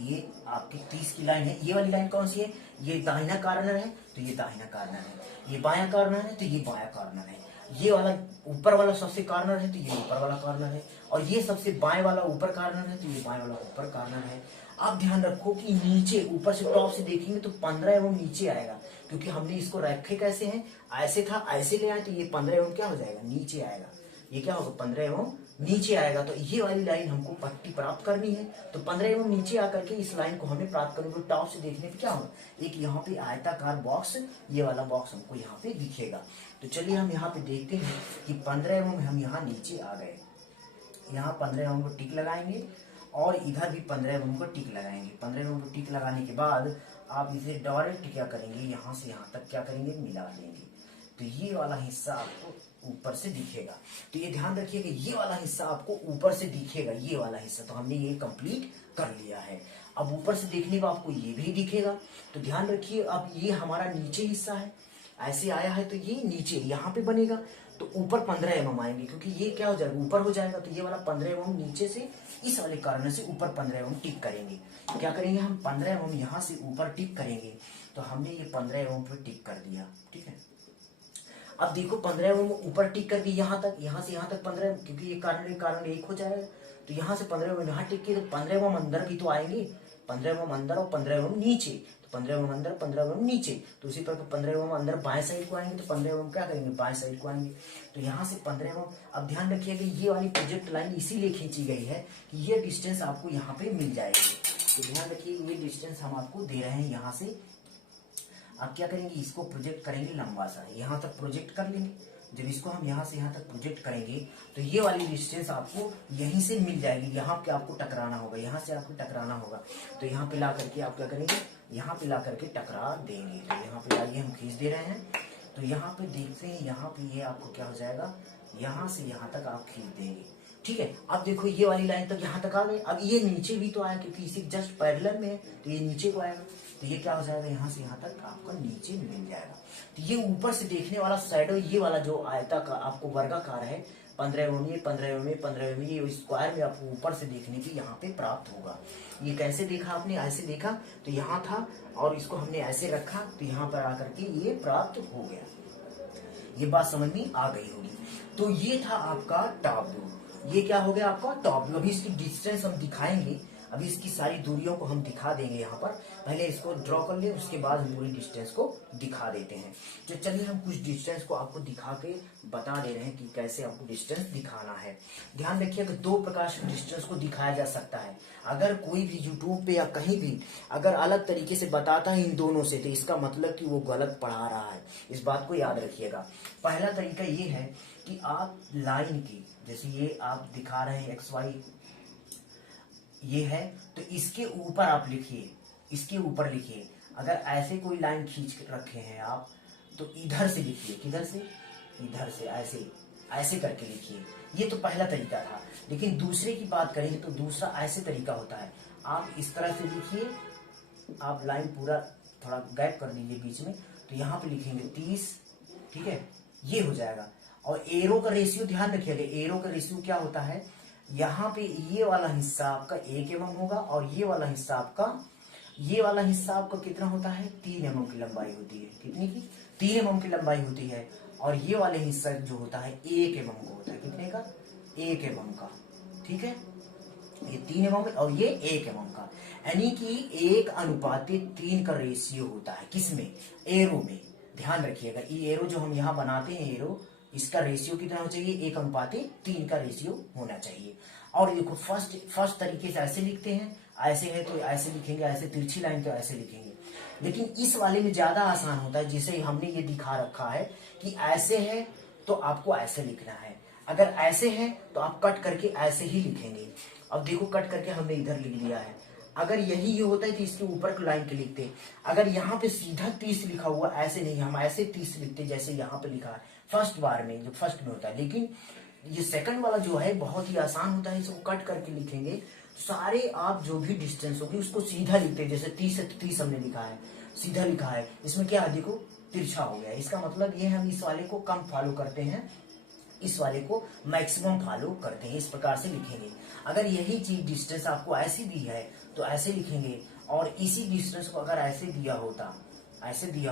ये आपकी 30 की लाइन है। ये वाली लाइन कौन सी है, ये दाहिना कॉर्नर है, तो ये दाहिना कॉर्नर है। ये बायां कॉर्नर है, तो ये बायां कॉर्नर है। ये वाला ऊपर वाला सबसे कॉर्नर है, तो ये ऊपर वाला कॉर्नर है, और ये सबसे बाएं वाला ऊपर कॉर्नर है, तो ये बाएं वाला ऊपर कॉर्नर है। आप ध्यान रखो कि नीचे ऊपर से टॉप से देखेंगे तो 15 mm नीचे आएगा, क्योंकि हमने इसको रखे कैसे हैं, ऐसे था, ऐसे ले आए, तो ये 15 mm क्या हो जाएगा, नीचे आएगा। ये क्या होगा, 15 mm नीचे आएगा। तो ये वाली लाइन हमको पट्टी प्राप्त करनी है, तो 15 mm नीचे आकर के इस लाइन को हमें प्राप्त करने को टॉप से देखने पे क्या होगा, एक यहाँ पे आयताकार बॉक्स, ये वाला बॉक्स हमको यहाँ पे दिखेगा। तो चलिए हम यहाँ पे देखते हैं कि 15 mm हम यहाँ नीचे आ गए। यहाँ 15 mm को टिक लगाएंगे और इधर भी 15 mm को टिक लगाएंगे। 15 mm को टिक लगाने के बाद आप इसे डायरेक्ट क्या करेंगे, यहाँ से यहाँ तक क्या करेंगे, मिला देंगे। तो ये वाला हिस्सा आपको ऊपर से दिखेगा। तो ये ध्यान रखिएगा, ये वाला हिस्सा आपको ऊपर से दिखेगा, ये वाला हिस्सा। तो हमने ये कंप्लीट कर लिया है। अब ऊपर से देखने पर आपको ये भी दिखेगा। तो ध्यान रखिए, अब ये हमारा नीचे हिस्सा है, ऐसे आया है, तो ये नीचे यहाँ पे बनेगा, तो ऊपर 15 mm आएंगे, क्योंकि ये क्या हो जाएगा, ऊपर हो जाएगा। तो ये वाला 15 mm नीचे से इस वाले कारण से ऊपर 15 mm टिक करेंगे। तो क्या करेंगे, हम 15 mm यहाँ से ऊपर टिक करेंगे। तो हमने ये 15 mm पे टिक कर दिया। ठीक है, अब देखो 15 mm ऊपर टिक कर दी यहाँ तक, यहाँ से यहाँ तक 15, क्योंकि ये कारण एक हो जाएगा। तो यहाँ से 15 mm यहाँ टिक किए, तो 15 mm अंदर भी तो आएंगे, 15 mm अंदर और 15 mm नीचे। तो 15 mm अंदर, 15 mm नीचे। तो उसी पर 15 mm अंदर बाएं साइड को आएंगे, तो 15 mm क्या करेंगे, बाएं साइड को आएंगे। तो यहाँ से 15 mm, अब ध्यान रखिएगा ये वाली प्रोजेक्ट लाइन इसीलिए खींची गई है कि ये डिस्टेंस आपको यहाँ पे मिल जाएगी। तो ध्यान रखिए ये डिस्टेंस हम आपको दे रहे हैं यहाँ से। अब क्या करेंगे, इसको प्रोजेक्ट करेंगे लंबा सा, यहाँ तक प्रोजेक्ट कर लेंगे। जब इसको हम यहाँ से यहाँ तक प्रोजेक्ट करेंगे तो ये वाली डिस्टेंस आपको यहीं से मिल जाएगी। यहाँ पे आपको टकराना होगा, यहाँ से आपको टकराना होगा। तो यहाँ पे ला करके आप क्या करेंगे, यहाँ पे ला करके टकरा देंगे। तो यहाँ पे आइए हम खींच दे रहे हैं। तो यहाँ पे देखते हैं, यहाँ पे ये आपको क्या हो जाएगा, यहाँ से यहाँ तक आप खींच देंगे। ठीक है, अब देखो ये वाली लाइन तक यहाँ तक आ गए। अब ये नीचे भी तो आया, क्योंकि इसी जस्ट पैरेलल में है, तो ये नीचे को आएगा। तो ये क्या हो जाएगा, यहाँ से यहाँ तक आपका नीचे मिल जाएगा। तो ये ऊपर से देखने वाला शैडो, ये वाला जो आयता का आपको वर्गाकार है, 15 mm ये 15 mm 15 mm ये स्क्वायर में आपको ऊपर से देखने की यहाँ पे प्राप्त होगा। ये कैसे देखा आपने, ऐसे देखा, तो यहाँ था और इसको हमने ऐसे रखा, तो यहाँ पर आकर के ये प्राप्त हो गया। ये बात समझ में आ गई होगी। तो ये था आपका टॉप व्यू। ये क्या हो गया आपका टॉप व्यू। अभी इसकी डिस्टेंस हम दिखाएंगे, अभी इसकी सारी दूरियों को हम दिखा देंगे। यहाँ पर पहले इसको ड्रॉ कर ले, उसके बाद हम पूरी डिस्टेंस को दिखा देते हैं। तो चलिए हम कुछ डिस्टेंस को आपको दिखा के बता दे रहे हैं कि कैसे आपको डिस्टेंस दिखाना है। ध्यान रखिए, अगर दो प्रकार से डिस्टेंस को दिखाया जा सकता है। अगर कोई भी यूट्यूब पे या कहीं भी अगर अलग तरीके से बताता है इन दोनों से, तो इसका मतलब कि वो गलत पढ़ा रहा है। इस बात को याद रखिएगा। पहला तरीका ये है कि आप लाइन की, जैसे ये आप दिखा रहे हैं एक्स वाई ये है, तो इसके ऊपर आप लिखिए, इसके ऊपर लिखिए। अगर ऐसे कोई लाइन खींच रखे हैं आप, तो इधर से लिखिए, किधर से, इधर से, ऐसे ऐसे करके लिखिए। ये तो पहला तरीका था। लेकिन दूसरे की बात करेंगे तो दूसरा ऐसे तरीका होता है, आप इस तरह से लिखिए, आप लाइन पूरा थोड़ा गैप कर दीजिए बीच में, तो यहाँ पे लिखेंगे 30, ठीक है, ये हो जाएगा। और एरो का रेशियो ध्यान रखिएगा, एरो का रेशियो क्या होता है, यहाँ पे ये वाला हिस्सा आपका 1 mm होगा, और ये वाला हिस्सा आपका कितना होता है, 3 mm की लंबाई होती है। कितनी की, 3 mm की लंबाई होती है। और ये वाले हिस्सा जो होता है 1 mm का होता है। कितने का, 1 mm का, ठीक है। ये 3 mm और ये 1 mm का, यानी कि 1:3 का रेशियो होता है। किसमें, एरो में। ध्यान रखिएगा, ये एरो जो हम यहाँ बनाते हैं, एरो इसका रेशियो कितना होना चाहिए, 1:3 का रेशियो होना चाहिए। और देखो फर्स्ट तरीके से ऐसे लिखते हैं, ऐसे है तो ऐसे लिखेंगे, ऐसे तिरछी लाइन तो ऐसे लिखेंगे। लेकिन इस वाले में ज्यादा आसान होता है, जिसे हमने ये दिखा रखा है कि ऐसे है तो आपको ऐसे लिखना है, अगर ऐसे है तो आप कट करके ऐसे ही लिखेंगे। अब देखो कट करके हमने इधर लिख दिया है। अगर यही ये होता है कि इसके ऊपर की लाइन के लिखते, अगर यहाँ पे सीधा 30 लिखा हुआ, ऐसे नहीं, हम ऐसे 30 लिखते जैसे यहाँ पे लिखा है फर्स्ट बार में, जो फर्स्ट में होता है। लेकिन ये सेकंड वाला जो है बहुत ही आसान होता है, इसको कट करके लिखेंगे, सारे आप जो भी डिस्टेंस होगी उसको सीधा लिखते, जैसे 30 से 30 हमने लिखा है, सीधा लिखा है। इसमें क्या है, देखो तिरछा हो गया। इसका मतलब ये हम इस वाले को कम फॉलो करते हैं, इस वाले को मैक्सिमम फॉलो करते हैं। इस प्रकार से लिखेंगे। अगर यही चीज डिस्टेंस आपको ऐसी दी है तो ऐसे लिखेंगे, और इसी डिस्टेंस को अगर ऐसे दिया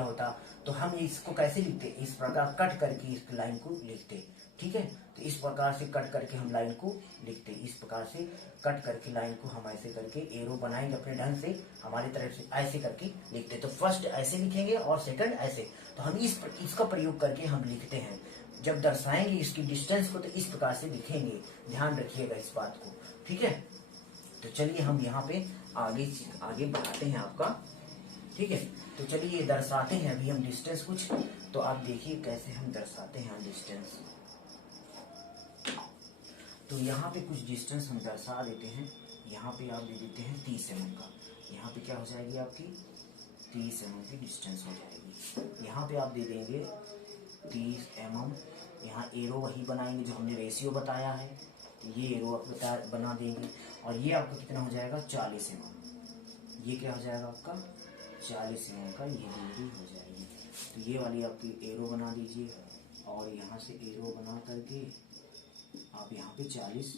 होता तो हम इसको कैसे लिखते, इस प्रकार कट करके इस लाइन को लिखते, ठीक है। तो इस प्रकार से कट करके हम लाइन को लिखते, इस प्रकार से कट करके लाइन को हम ऐसे करके एरो बनाएंगे अपने ढंग से, हमारी तरफ से ऐसे करके लिखते। तो फर्स्ट ऐसे लिखेंगे और सेकंड ऐसे। तो हम इसका प्रयोग करके हम लिखते हैं। जब दर्शाएंगे इसकी डिस्टेंस को तो इस प्रकार से लिखेंगे, ध्यान रखिएगा इस बात को, ठीक है। तो चलिए हम यहाँ पे आगे बढ़ाते हैं आपका, ठीक है। तो चलिए दर्शाते हैं अभी हम डिस्टेंस कुछ, तो आप देखिए कैसे हम दर्शाते हैं डिस्टेंस। तो यहाँ पे कुछ डिस्टेंस हम दर्शा देते हैं। यहाँ पे आप दे देते हैं 30 mm का, यहाँ पे क्या हो जाएगी आपकी 30 mm की डिस्टेंस हो जाएगी। यहाँ पे आप दे देंगे 30 mm, यहाँ एरो वही बनाएंगे जो हमने रेशियो बताया है, तो ये एरो आप बना देंगे। और ये आपका कितना हो जाएगा 40 mm, ये क्या हो जाएगा आपका 40 mm का ये दूरी हो जाएगी। तो ये वाली आपकी एरो बना दीजिए, और यहाँ से एरो बना करके आप यहाँ पे 40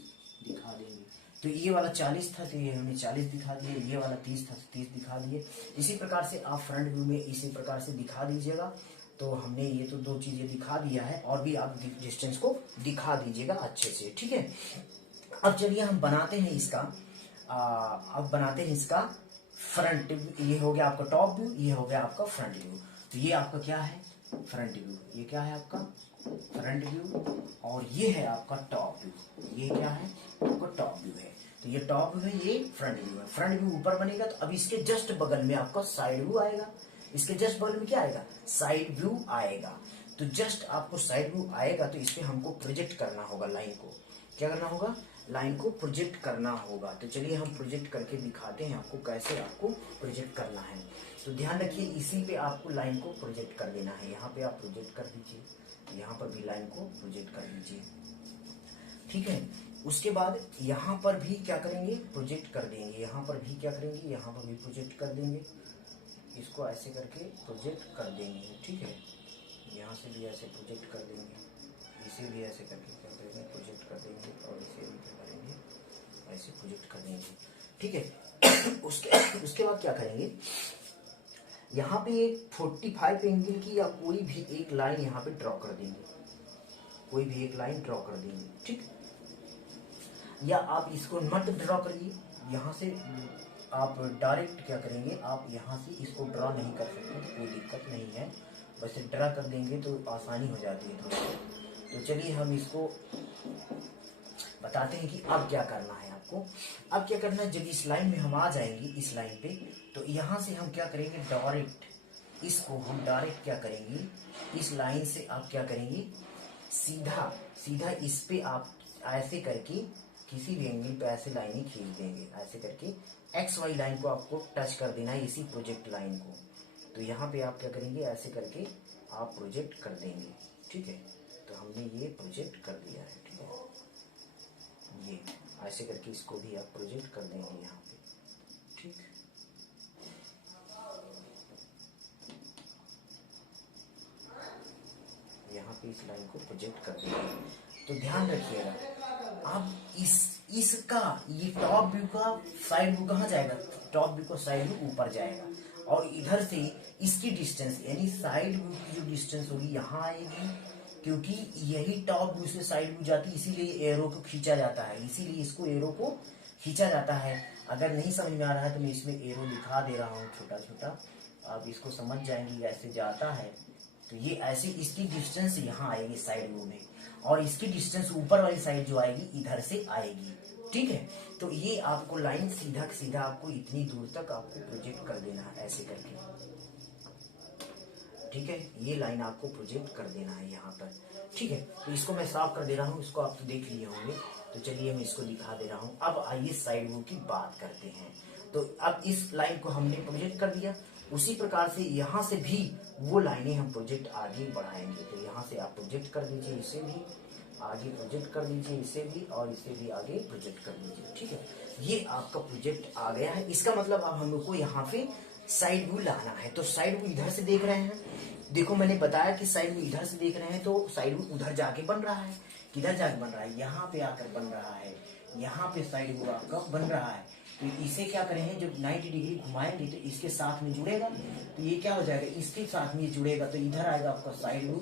दिखा देंगे। तो ये वाला 40 था तो ये हमने 40 दिखा दिए, ये वाला 30 था तो 30 दिखा दिए। इसी प्रकार से आप फ्रंट व्यू में इसी प्रकार से दिखा दीजिएगा। तो हमने ये तो 2 चीजें दिखा दिया है, और भी आप डिस्टेंस को दिखा दीजिएगा अच्छे से, ठीक है। अब चलिए हम बनाते हैं इसका, अब बनाते हैं इसका फ्रंट। ये हो गया आपका टॉप व्यू, ये हो गया आपका फ्रंट व्यू। तो ये आपका क्या है फ्रंट व्यू, ये क्या है आपका फ्रंट व्यू, और ये है आपका टॉप व्यू। ये क्या है आपका टॉप व्यू है। तो ये टॉप व्यू है, ये फ्रंट व्यू है। फ्रंट व्यू ऊपर बनेगा, तो अब इसके जस्ट बगल में आपका साइड व्यू आएगा। इसके जस्ट बगल में क्या आएगा, साइड व्यू आएगा। तो जस्ट आपको साइड व्यू आएगा, तो इस पे हमको प्रोजेक्ट करना होगा लाइन को। क्या करना होगा, लाइन को प्रोजेक्ट करना होगा। तो चलिए हम प्रोजेक्ट करके दिखाते हैं आपको कैसे आपको प्रोजेक्ट करना है। तो ध्यान रखिए इसी पे आपको लाइन को प्रोजेक्ट कर देना है। यहाँ पे आप प्रोजेक्ट कर दीजिए, यहाँ पर भी लाइन को प्रोजेक्ट कर दीजिए, ठीक है। उसके बाद यहाँ पर भी क्या करेंगे, प्रोजेक्ट कर देंगे। यहाँ पर भी क्या करेंगे, यहाँ पर भी प्रोजेक्ट कर देंगे। इसको ऐसे करके प्रोजेक्ट कर देंगे, ठीक है। यहाँ से भी ऐसे प्रोजेक्ट कर देंगे, इसे भी ऐसे करके क्या करेंगे, प्रोजेक्ट कर देंगे, और इसे भी क्या करेंगे, ऐसे प्रोजेक्ट कर देंगे, ठीक है। उसके बाद क्या करेंगे, यहाँ पे एक 45 एंगल की या कोई भी एक लाइन यहाँ पे ड्रॉ कर देंगे, कोई भी एक लाइन ड्रॉ कर देंगे, ठीक। या आप इसको मत ड्रॉ करिए, यहाँ से आप डायरेक्ट क्या करेंगे, आप यहाँ से इसको ड्रॉ नहीं कर सकते, तो कोई दिक्कत नहीं है, वैसे ड्रा कर देंगे तो आसानी हो जाती है थोड़ी। तो चलिए हम इसको बताते हैं कि अब क्या करना है आपको। अब क्या करना है, जब इस लाइन में हम आ जाएंगे, इस लाइन पे, तो यहाँ से हम क्या करेंगे, डायरेक्ट इसको हम डायरेक्ट क्या करेंगे, इस लाइन से आप क्या करेंगे, सीधा सीधा इस पे आप ऐसे करके किसी भी एंगल पे ऐसे लाइनें खींच देंगे, ऐसे करके एक्स वाई लाइन को आपको टच कर देना है, इसी प्रोजेक्ट लाइन को। तो यहाँ पे आप क्या करेंगे, ऐसे करके आप प्रोजेक्ट कर देंगे, ठीक है। तो हमने ये प्रोजेक्ट कर दिया है, ठीक है। ये ऐसे करके इसको भी आप प्रोजेक्ट कर देंगे यहाँ पे, ठीक। यहाँ पे इस लाइन को प्रोजेक्ट कर देंगे। तो ध्यान रखिएगा, अब इसका ये टॉप व्यू का साइड व्यू कहाँ जाएगा, टॉप व्यू का साइड व्यू ऊपर जाएगा, और इधर से इसकी डिस्टेंस यानी साइड व्यू की जो डिस्टेंस होगी यहाँ आएगी, क्योंकि यही टॉप व्यू से साइड व्यू जाती है, इसीलिए एरो को खींचा जाता है, इसीलिए इसको एरो को खींचा जाता है। अगर नहीं समझ में आ रहा है तो मैं इसमें एरो दिखा दे रहा हूँ छोटा छोटा, आप इसको समझ जाएंगे ऐसे जाता है। तो ये ऐसे इसकी डिस्टेंस यहाँ आएगी साइड व्यू में, और इसकी डिस्टेंस ऊपर वाली साइड जो आएगी इधर से आएगी, ठीक है। तो ये आपको लाइन सीधा सीधा आपको इतनी दूर तक आपको प्रोजेक्ट कर देना है ऐसे करके, ठीक है। ये लाइन आपको प्रोजेक्ट कर देना है यहाँ पर, ठीक है। तो इसको मैं साफ कर दे रहा हूँ, इसको आप तो देख लिए होंगे। तो चलिए मैं इसको दिखा दे रहा हूँ। अब आइए साइड व्यू की बात करते हैं। तो अब इस लाइन को हमने प्रोजेक्ट कर दिया, उसी प्रकार से यहाँ से भी वो लाइनें हम प्रोजेक्ट आगे बढ़ाएंगे। तो यहाँ से आप प्रोजेक्ट कर दीजिए, इसे भी आगे प्रोजेक्ट कर दीजिए, इसे भी, और इसे भी आगे प्रोजेक्ट कर दीजिए, ठीक है। ये आपका प्रोजेक्ट आ गया है। इसका मतलब अब हम लोग को यहाँ पे साइड व्यू लाना है। तो साइड व्यू इधर से देख रहे हैं, देखो मैंने बताया कि साइड व्यू इधर से देख रहे हैं, तो साइड व्यू उधर जाके बन रहा है। किधर जाके बन रहा है, यहाँ पे आकर बन रहा है, यहाँ पे साइड व्यू आपका बन रहा है। तो इसे क्या करेंगे, जब 90 डिग्री घुमाएंगे तो इसके साथ में जुड़ेगा, तो ये क्या हो जाएगा, इसके साथ में जुड़ेगा, तो इधर आएगा आपका साइड व्यू,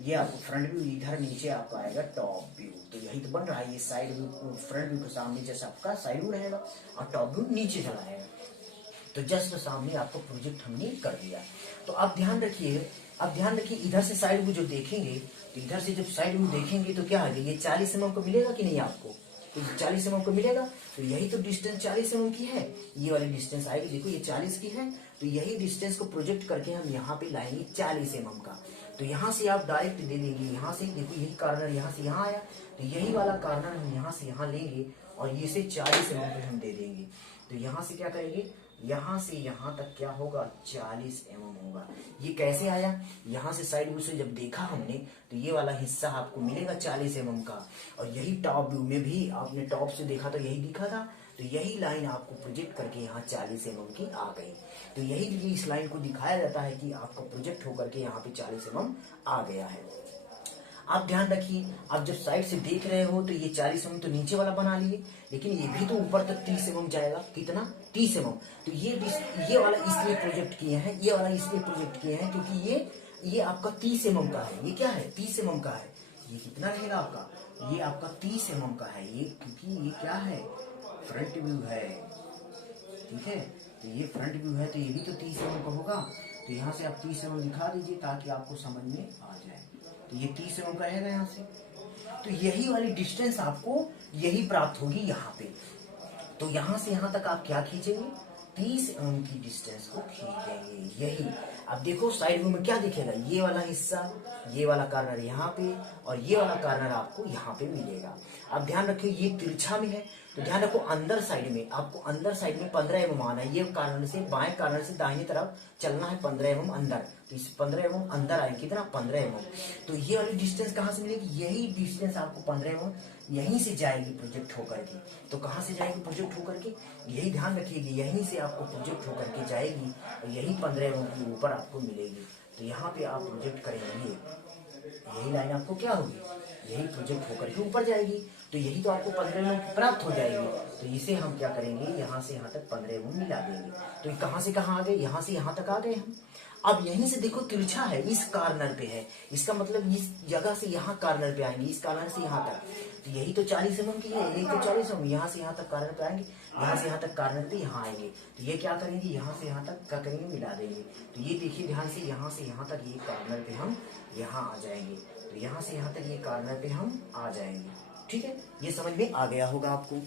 ये आपको फ्रंट व्यू, इधर नीचे आपका आएगा टॉप व्यू। तो यही तो बन रहा है, ये साइड व्यू फ्रंट व्यू के सामने जैसा आपका साइड व्यू रहेगा, और टॉप व्यू नीचे चला आएगा। तो जस्ट सामने आपको प्रोजेक्ट हमने कर दिया। तो अब ध्यान रखिए, अब ध्यान रखिए, इधर से साइड व्यू जो देखेंगे, तो इधर से जब साइड व्यू देखेंगे तो क्या है, ये 40 mm को मिलेगा कि नहीं आपको, तो 40 mm को मिलेगा। तो यही तो डिस्टेंस 40 mm की है, ये वाली डिस्टेंस आएगी, देखो ये 40 की है। तो यही डिस्टेंस को प्रोजेक्ट करके हम यहाँ पे लाएंगे 40 mm का। तो यहाँ से आप डायरेक्ट दे देंगे, यहाँ से देखो यही कार्नर यहाँ से यहाँ आया, तो यही वाला कार्नर हम यहाँ से यहाँ लेंगे, और ये से 40 mm पे हम दे देंगे। तो यहाँ से क्या करेंगे, यहाँ से यहाँ तक क्या होगा, 40 mm होगा। ये कैसे आया, यहाँ से साइड व्यू से जब देखा हमने, तो ये वाला हिस्सा आपको मिलेगा 40 mm का, और यही टॉप व्यू में भी आपने टॉप से देखा तो यही दिखा था। तो यही लाइन आपको प्रोजेक्ट करके यहाँ 40 mm की आ गई। तो यही लिए इस लाइन को दिखाया जाता है कि आपका प्रोजेक्ट होकर के यहाँ पे 40 mm आ गया है। आप ध्यान रखिए, आप जब साइड से देख रहे हो तो ये 40 mm तो नीचे वाला बना लिए, लेकिन ये भी तो ऊपर तक 30 mm जाएगा, कितना, 30 mm। तो ये वाला इसलिए प्रोजेक्ट किए हैं, ये वाला इसलिए प्रोजेक्ट किए हैं क्योंकि ये आपका 30 mm का है। ये क्या है, 30 mm का है। ये कितना रहेगा आपका, ये आपका 30 mm का है, ये क्योंकि ये क्या है, फ्रंट व्यू है, ठीक है। तो ये फ्रंट व्यू है, तो ये भी तो 30 mm का होगा। तो यहाँ से आप 30 mm दिखा दीजिए ताकि आपको समझ में आ जाए। तो ये 30 mm का रहेगा यहाँ से। तो यही वाली डिस्टेंस आपको यही प्राप्त होगी यहाँ पे। तो यहाँ से यहाँ तक आप क्या खींचेंगे, 30 mm की डिस्टेंस को खींच देंगे, यही। अब देखो साइड व्यू में क्या दिखेगा, ये वाला हिस्सा, ये वाला कार्नर यहाँ पे, और ये वाला कार्नर आपको यहाँ पे मिलेगा। अब ध्यान रखिए, ये तिरछा में है, तो ध्यान रखो अंदर साइड में, आपको अंदर साइड में 15 mm आना है। ये कार्नर से, बाएं कार्नर से दाहिनी तरफ चलना है 15 mm अंदर। तो इस 15 mm अंदर आए, कितना, 15 mm। तो ये वाली डिस्टेंस कहाँ से मिलेगी, यही डिस्टेंस आपको 15 mm यहीं से जाएगी प्रोजेक्ट होकर के। तो कहाँ से जाएगी प्रोजेक्ट होकर के, यही ध्यान रखिएगी, यहीं से आपको प्रोजेक्ट होकर के जाएगी, और यही 15 mm के ऊपर आपको मिलेगी। तो यहाँ पे आप प्रोजेक्ट करेंगे, यही लाइन आपको क्या होगी, यही प्रोजेक्ट होकर के ऊपर जाएगी। तो यही तो आपको 15 mm प्राप्त हो जाएगी। तो इसे हम क्या करेंगे, यहाँ से यहाँ तक 15 mm मिला देंगे। तो ये कहाँ से कहाँ आ गए, यहाँ से यहाँ तक आ गए हम। अब यहीं से देखो तिरछा है, इस कार्नर पे है, इसका मतलब इस जगह से यहाँ कार्नर पे आएंगे, इस कार्नर से यहाँ तक। तो यही तो 40 mm की है, यही तो 40 mm, यहाँ से यहाँ तक कार्नर पे आएंगे, यहाँ से यहाँ तक कार्नर पे यहाँ आएंगे। तो ये क्या करेंगे, यहाँ से यहाँ तक क्या करेंगे, मिला देंगे। तो ये देखिए ध्यान से, यहाँ से यहाँ तक ये कार्नर पे हम यहाँ आ जाएंगे। तो यहाँ से यहाँ तक ये कार्नर पे हम आ जाएंगे, ठीक है। ये समझ में आ गया होगा आपको।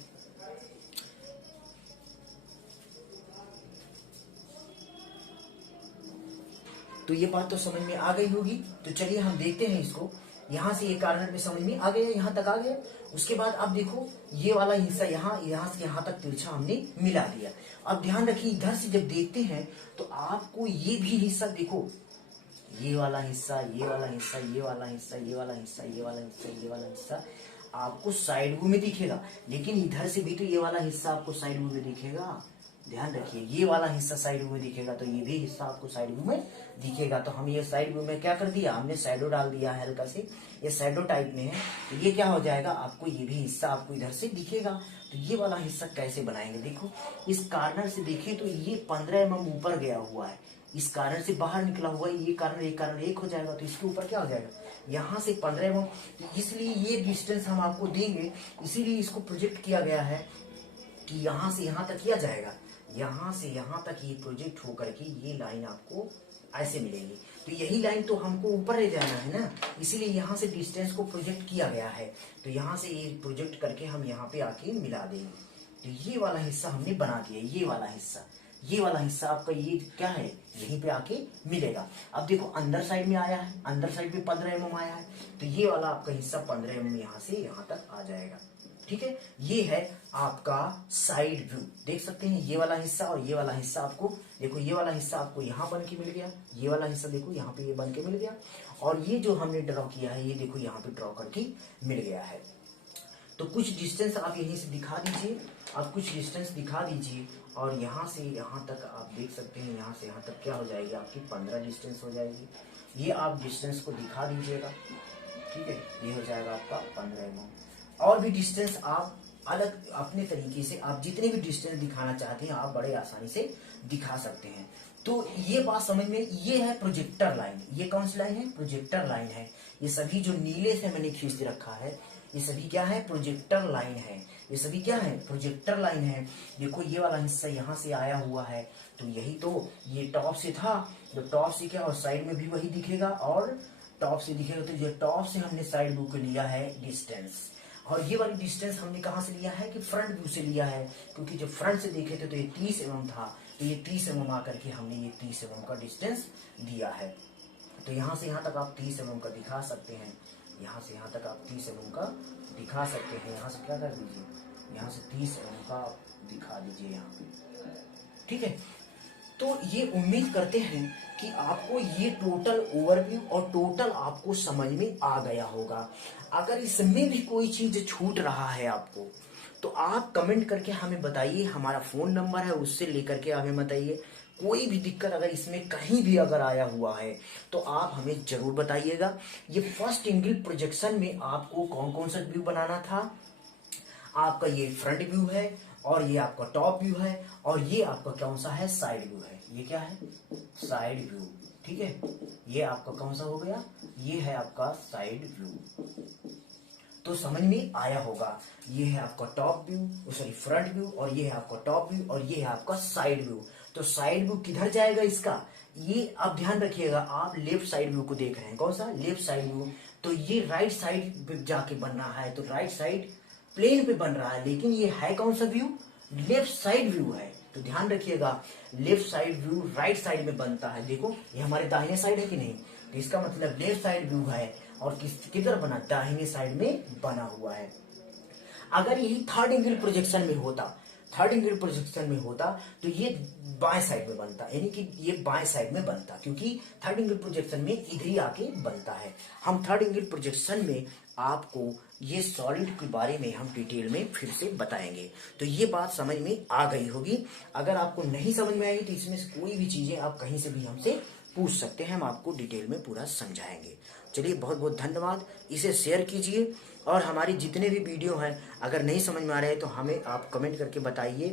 तो ये बात तो समझ में आ गई होगी। तो चलिए हम देखते हैं इसको यहाँ से ये कार्नर में समझ में आ गया, यहाँ तक आ गया। उसके बाद अब देखो ये वाला हिस्सा यहाँ से यहाँ तक तिरछा हमने मिला दिया। अब ध्यान रखिए इधर से जब देखते हैं तो आपको ये भी हिस्सा देखो, ये वाला हिस्सा, ये वाला हिस्सा, ये वाला हिस्सा, ये वाला हिस्सा, ये वाला हिस्सा, ये वाला हिस्सा आपको साइड व्यू में दिखेगा। लेकिन इधर से भी तो ये वाला हिस्सा आपको साइड व्यू में दिखेगा। ध्यान रखिए ये वाला हिस्सा साइड व्यू में दिखेगा, तो ये भी हिस्सा आपको साइड व्यू में दिखेगा। तो हम ये साइड व्यू में क्या कर दिया, हमने शैडो डाल दिया है हल्का से, ये शैडो टाइप में है। तो ये क्या हो जाएगा, आपको ये भी हिस्सा आपको इधर से दिखेगा। तो ये वाला हिस्सा कैसे बनाएंगे, देखो इस कार्नर से देखें तो ये 15 mm ऊपर गया हुआ है, इस कार्नर से बाहर निकला हुआ है। ये कार्नर एक हो जाएगा, तो इसके ऊपर क्या हो जाएगा, यहाँ से 15 mm। तो इसलिए ये डिस्टेंस हम आपको देंगे, इसीलिए इसको प्रोजेक्ट किया गया है कि यहाँ से यहाँ तक किया जाएगा, यहाँ से यहाँ तक ये प्रोजेक्ट होकर के ये लाइन आपको ऐसे मिलेगी। तो यही लाइन तो हमको ऊपर ले जाना है ना, इसीलिए यहाँ से डिस्टेंस को प्रोजेक्ट किया गया है। तो यहाँ से ये प्रोजेक्ट करके हम यहाँ पे आके मिला देंगे। तो ये वाला हिस्सा हमने बना दिया, ये वाला हिस्सा आपका ये क्या है, यहीं पे आके मिलेगा। अब देखो अंदर साइड में आया है, अंदर साइड में 15 mm आया है, तो ये वाला आपका हिस्सा 15 mm यहाँ से यहाँ तक आ जाएगा। ठीक है, ये है आपका साइड व्यू। देख सकते हैं ये वाला हिस्सा और ये वाला हिस्सा आपको देखो, ये वाला हिस्सा आपको यहाँ बन के मिल गया, ये वाला हिस्सा देखो यहाँ पे ये बन के मिल गया, और ये जो हमने ड्रॉ किया है ये देखो यहाँ पे ड्रॉ करके मिल गया है। तो कुछ डिस्टेंस आप यहीं से दिखा दीजिए, आप कुछ डिस्टेंस दिखा दीजिए, और यहाँ से यहाँ तक आप देख सकते हैं, यहाँ से यहाँ तक क्या हो जाएगी आपकी 15 डिस्टेंस हो जाएगी। ये आप डिस्टेंस को दिखा दीजिएगा, ठीक है, ये हो जाएगा आपका 15 mm। और भी डिस्टेंस आप अलग अपने तरीके से आप जितने भी डिस्टेंस दिखाना चाहते हैं आप बड़े आसानी से दिखा सकते हैं। तो ये बात समझ में, ये है प्रोजेक्टर लाइन। ये कौन सी लाइन है, प्रोजेक्टर लाइन है। ये सभी जो नीले से मैंने खींच रखा है ये सभी क्या है, प्रोजेक्टर लाइन है। ये सभी क्या है, प्रोजेक्टर लाइन है। देखो ये वाला हिस्सा यहाँ से आया हुआ है, तो यही तो ये टॉप से था, तो टॉप से क्या और साइड में भी वही दिखेगा, और टॉप से दिखेगा। तो ये टॉप से हमने साइड व्यू को लिया है डिस्टेंस, और ये वाली डिस्टेंस हमने कहाँ से लिया है कि फ्रंट व्यू से लिया है, क्योंकि जब फ्रंट से देखे थे तो ये 30 mm था, तो ये 30 mm आकर के हमने ये 30 mm का डिस्टेंस दिया है। तो यहाँ से यहाँ तक आप 30 mm का दिखा सकते हैं, यहाँ से यहाँ तक आप 30 mm का दिखा सकते हैं। यहाँ से क्या कर दीजिए, यहाँ से 30 mm का दिखा दीजिए यहाँ पे, ठीक है। तो ये उम्मीद करते हैं कि आपको ये टोटल ओवरव्यू और टोटल आपको समझ में आ गया होगा। अगर इसमें भी कोई चीज छूट रहा है आपको तो आप कमेंट करके हमें बताइए, हमारा फोन नंबर है उससे लेकर के हमें बताइए। कोई भी दिक्कत अगर इसमें कहीं भी अगर आया हुआ है तो आप हमें जरूर बताइएगा। ये फर्स्ट एंगल प्रोजेक्शन में आपको कौन कौन सा व्यू बनाना था, आपका ये फ्रंट व्यू है, और ये आपका टॉप व्यू है, और ये आपका कौन सा है, साइड व्यू है। ये क्या है, साइड व्यू, ठीक है। ये आपका कौन सा हो गया, ये है आपका साइड व्यू। तो समझ में आया होगा, ये है आपका top view, sorry front view, और ये है आपका टॉप व्यू, और ये है आपका साइड व्यू। तो साइड व्यू किधर जाएगा इसका, ये आप ध्यान रखिएगा। आप लेफ्ट साइड व्यू को देख रहे हैं, कौन सा, लेफ्ट साइड व्यू। तो ये राइट साइड पे जाके बन रहा है, तो राइट साइड प्लेन पे बन रहा है, लेकिन ये है कौन सा व्यू, लेफ्ट साइड व्यू है। तो ध्यान रखिएगा, left side view right side में बनता है। देखो ये हमारे दाहिने साइड है कि नहीं, तो इसका मतलब लेफ्ट साइड व्यू है, और किधर बना, दाहिने साइड में बना हुआ है। अगर यही थर्ड एंगल प्रोजेक्शन में होता, थर्ड एंगल प्रोजेक्शन में होता तो ये बाएं साइड में बनता, यानी कि ये बाएं साइड में बनता, क्योंकि थर्ड एंगल प्रोजेक्शन में इधर ही आके बनता है। हम थर्ड एंगल प्रोजेक्शन में आपको ये सॉलिड के बारे में हम डिटेल में फिर से बताएंगे। तो ये बात समझ में आ गई होगी। अगर आपको नहीं समझ में आएगी तो इसमें से कोई भी चीजें आप कहीं से भी हमसे पूछ सकते हैं, हम आपको डिटेल में पूरा समझाएंगे। चलिए बहुत बहुत धन्यवाद, इसे शेयर कीजिए, और हमारी जितने भी वीडियो हैं अगर नहीं समझ में आ रहे हैं तो हमें आप कमेंट करके बताइए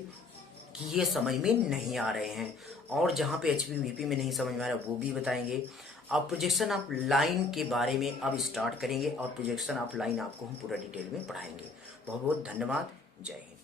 कि ये समझ में नहीं आ रहे हैं, और जहाँ पे एचपी वीपी में नहीं समझ में आ रहा है वो भी बताएंगे। अब प्रोजेक्शन ऑफ लाइन के बारे में अब स्टार्ट करेंगे, और प्रोजेक्शन ऑफ लाइन आपको हम पूरा डिटेल में पढ़ाएंगे। बहुत बहुत धन्यवाद, जय हिंद।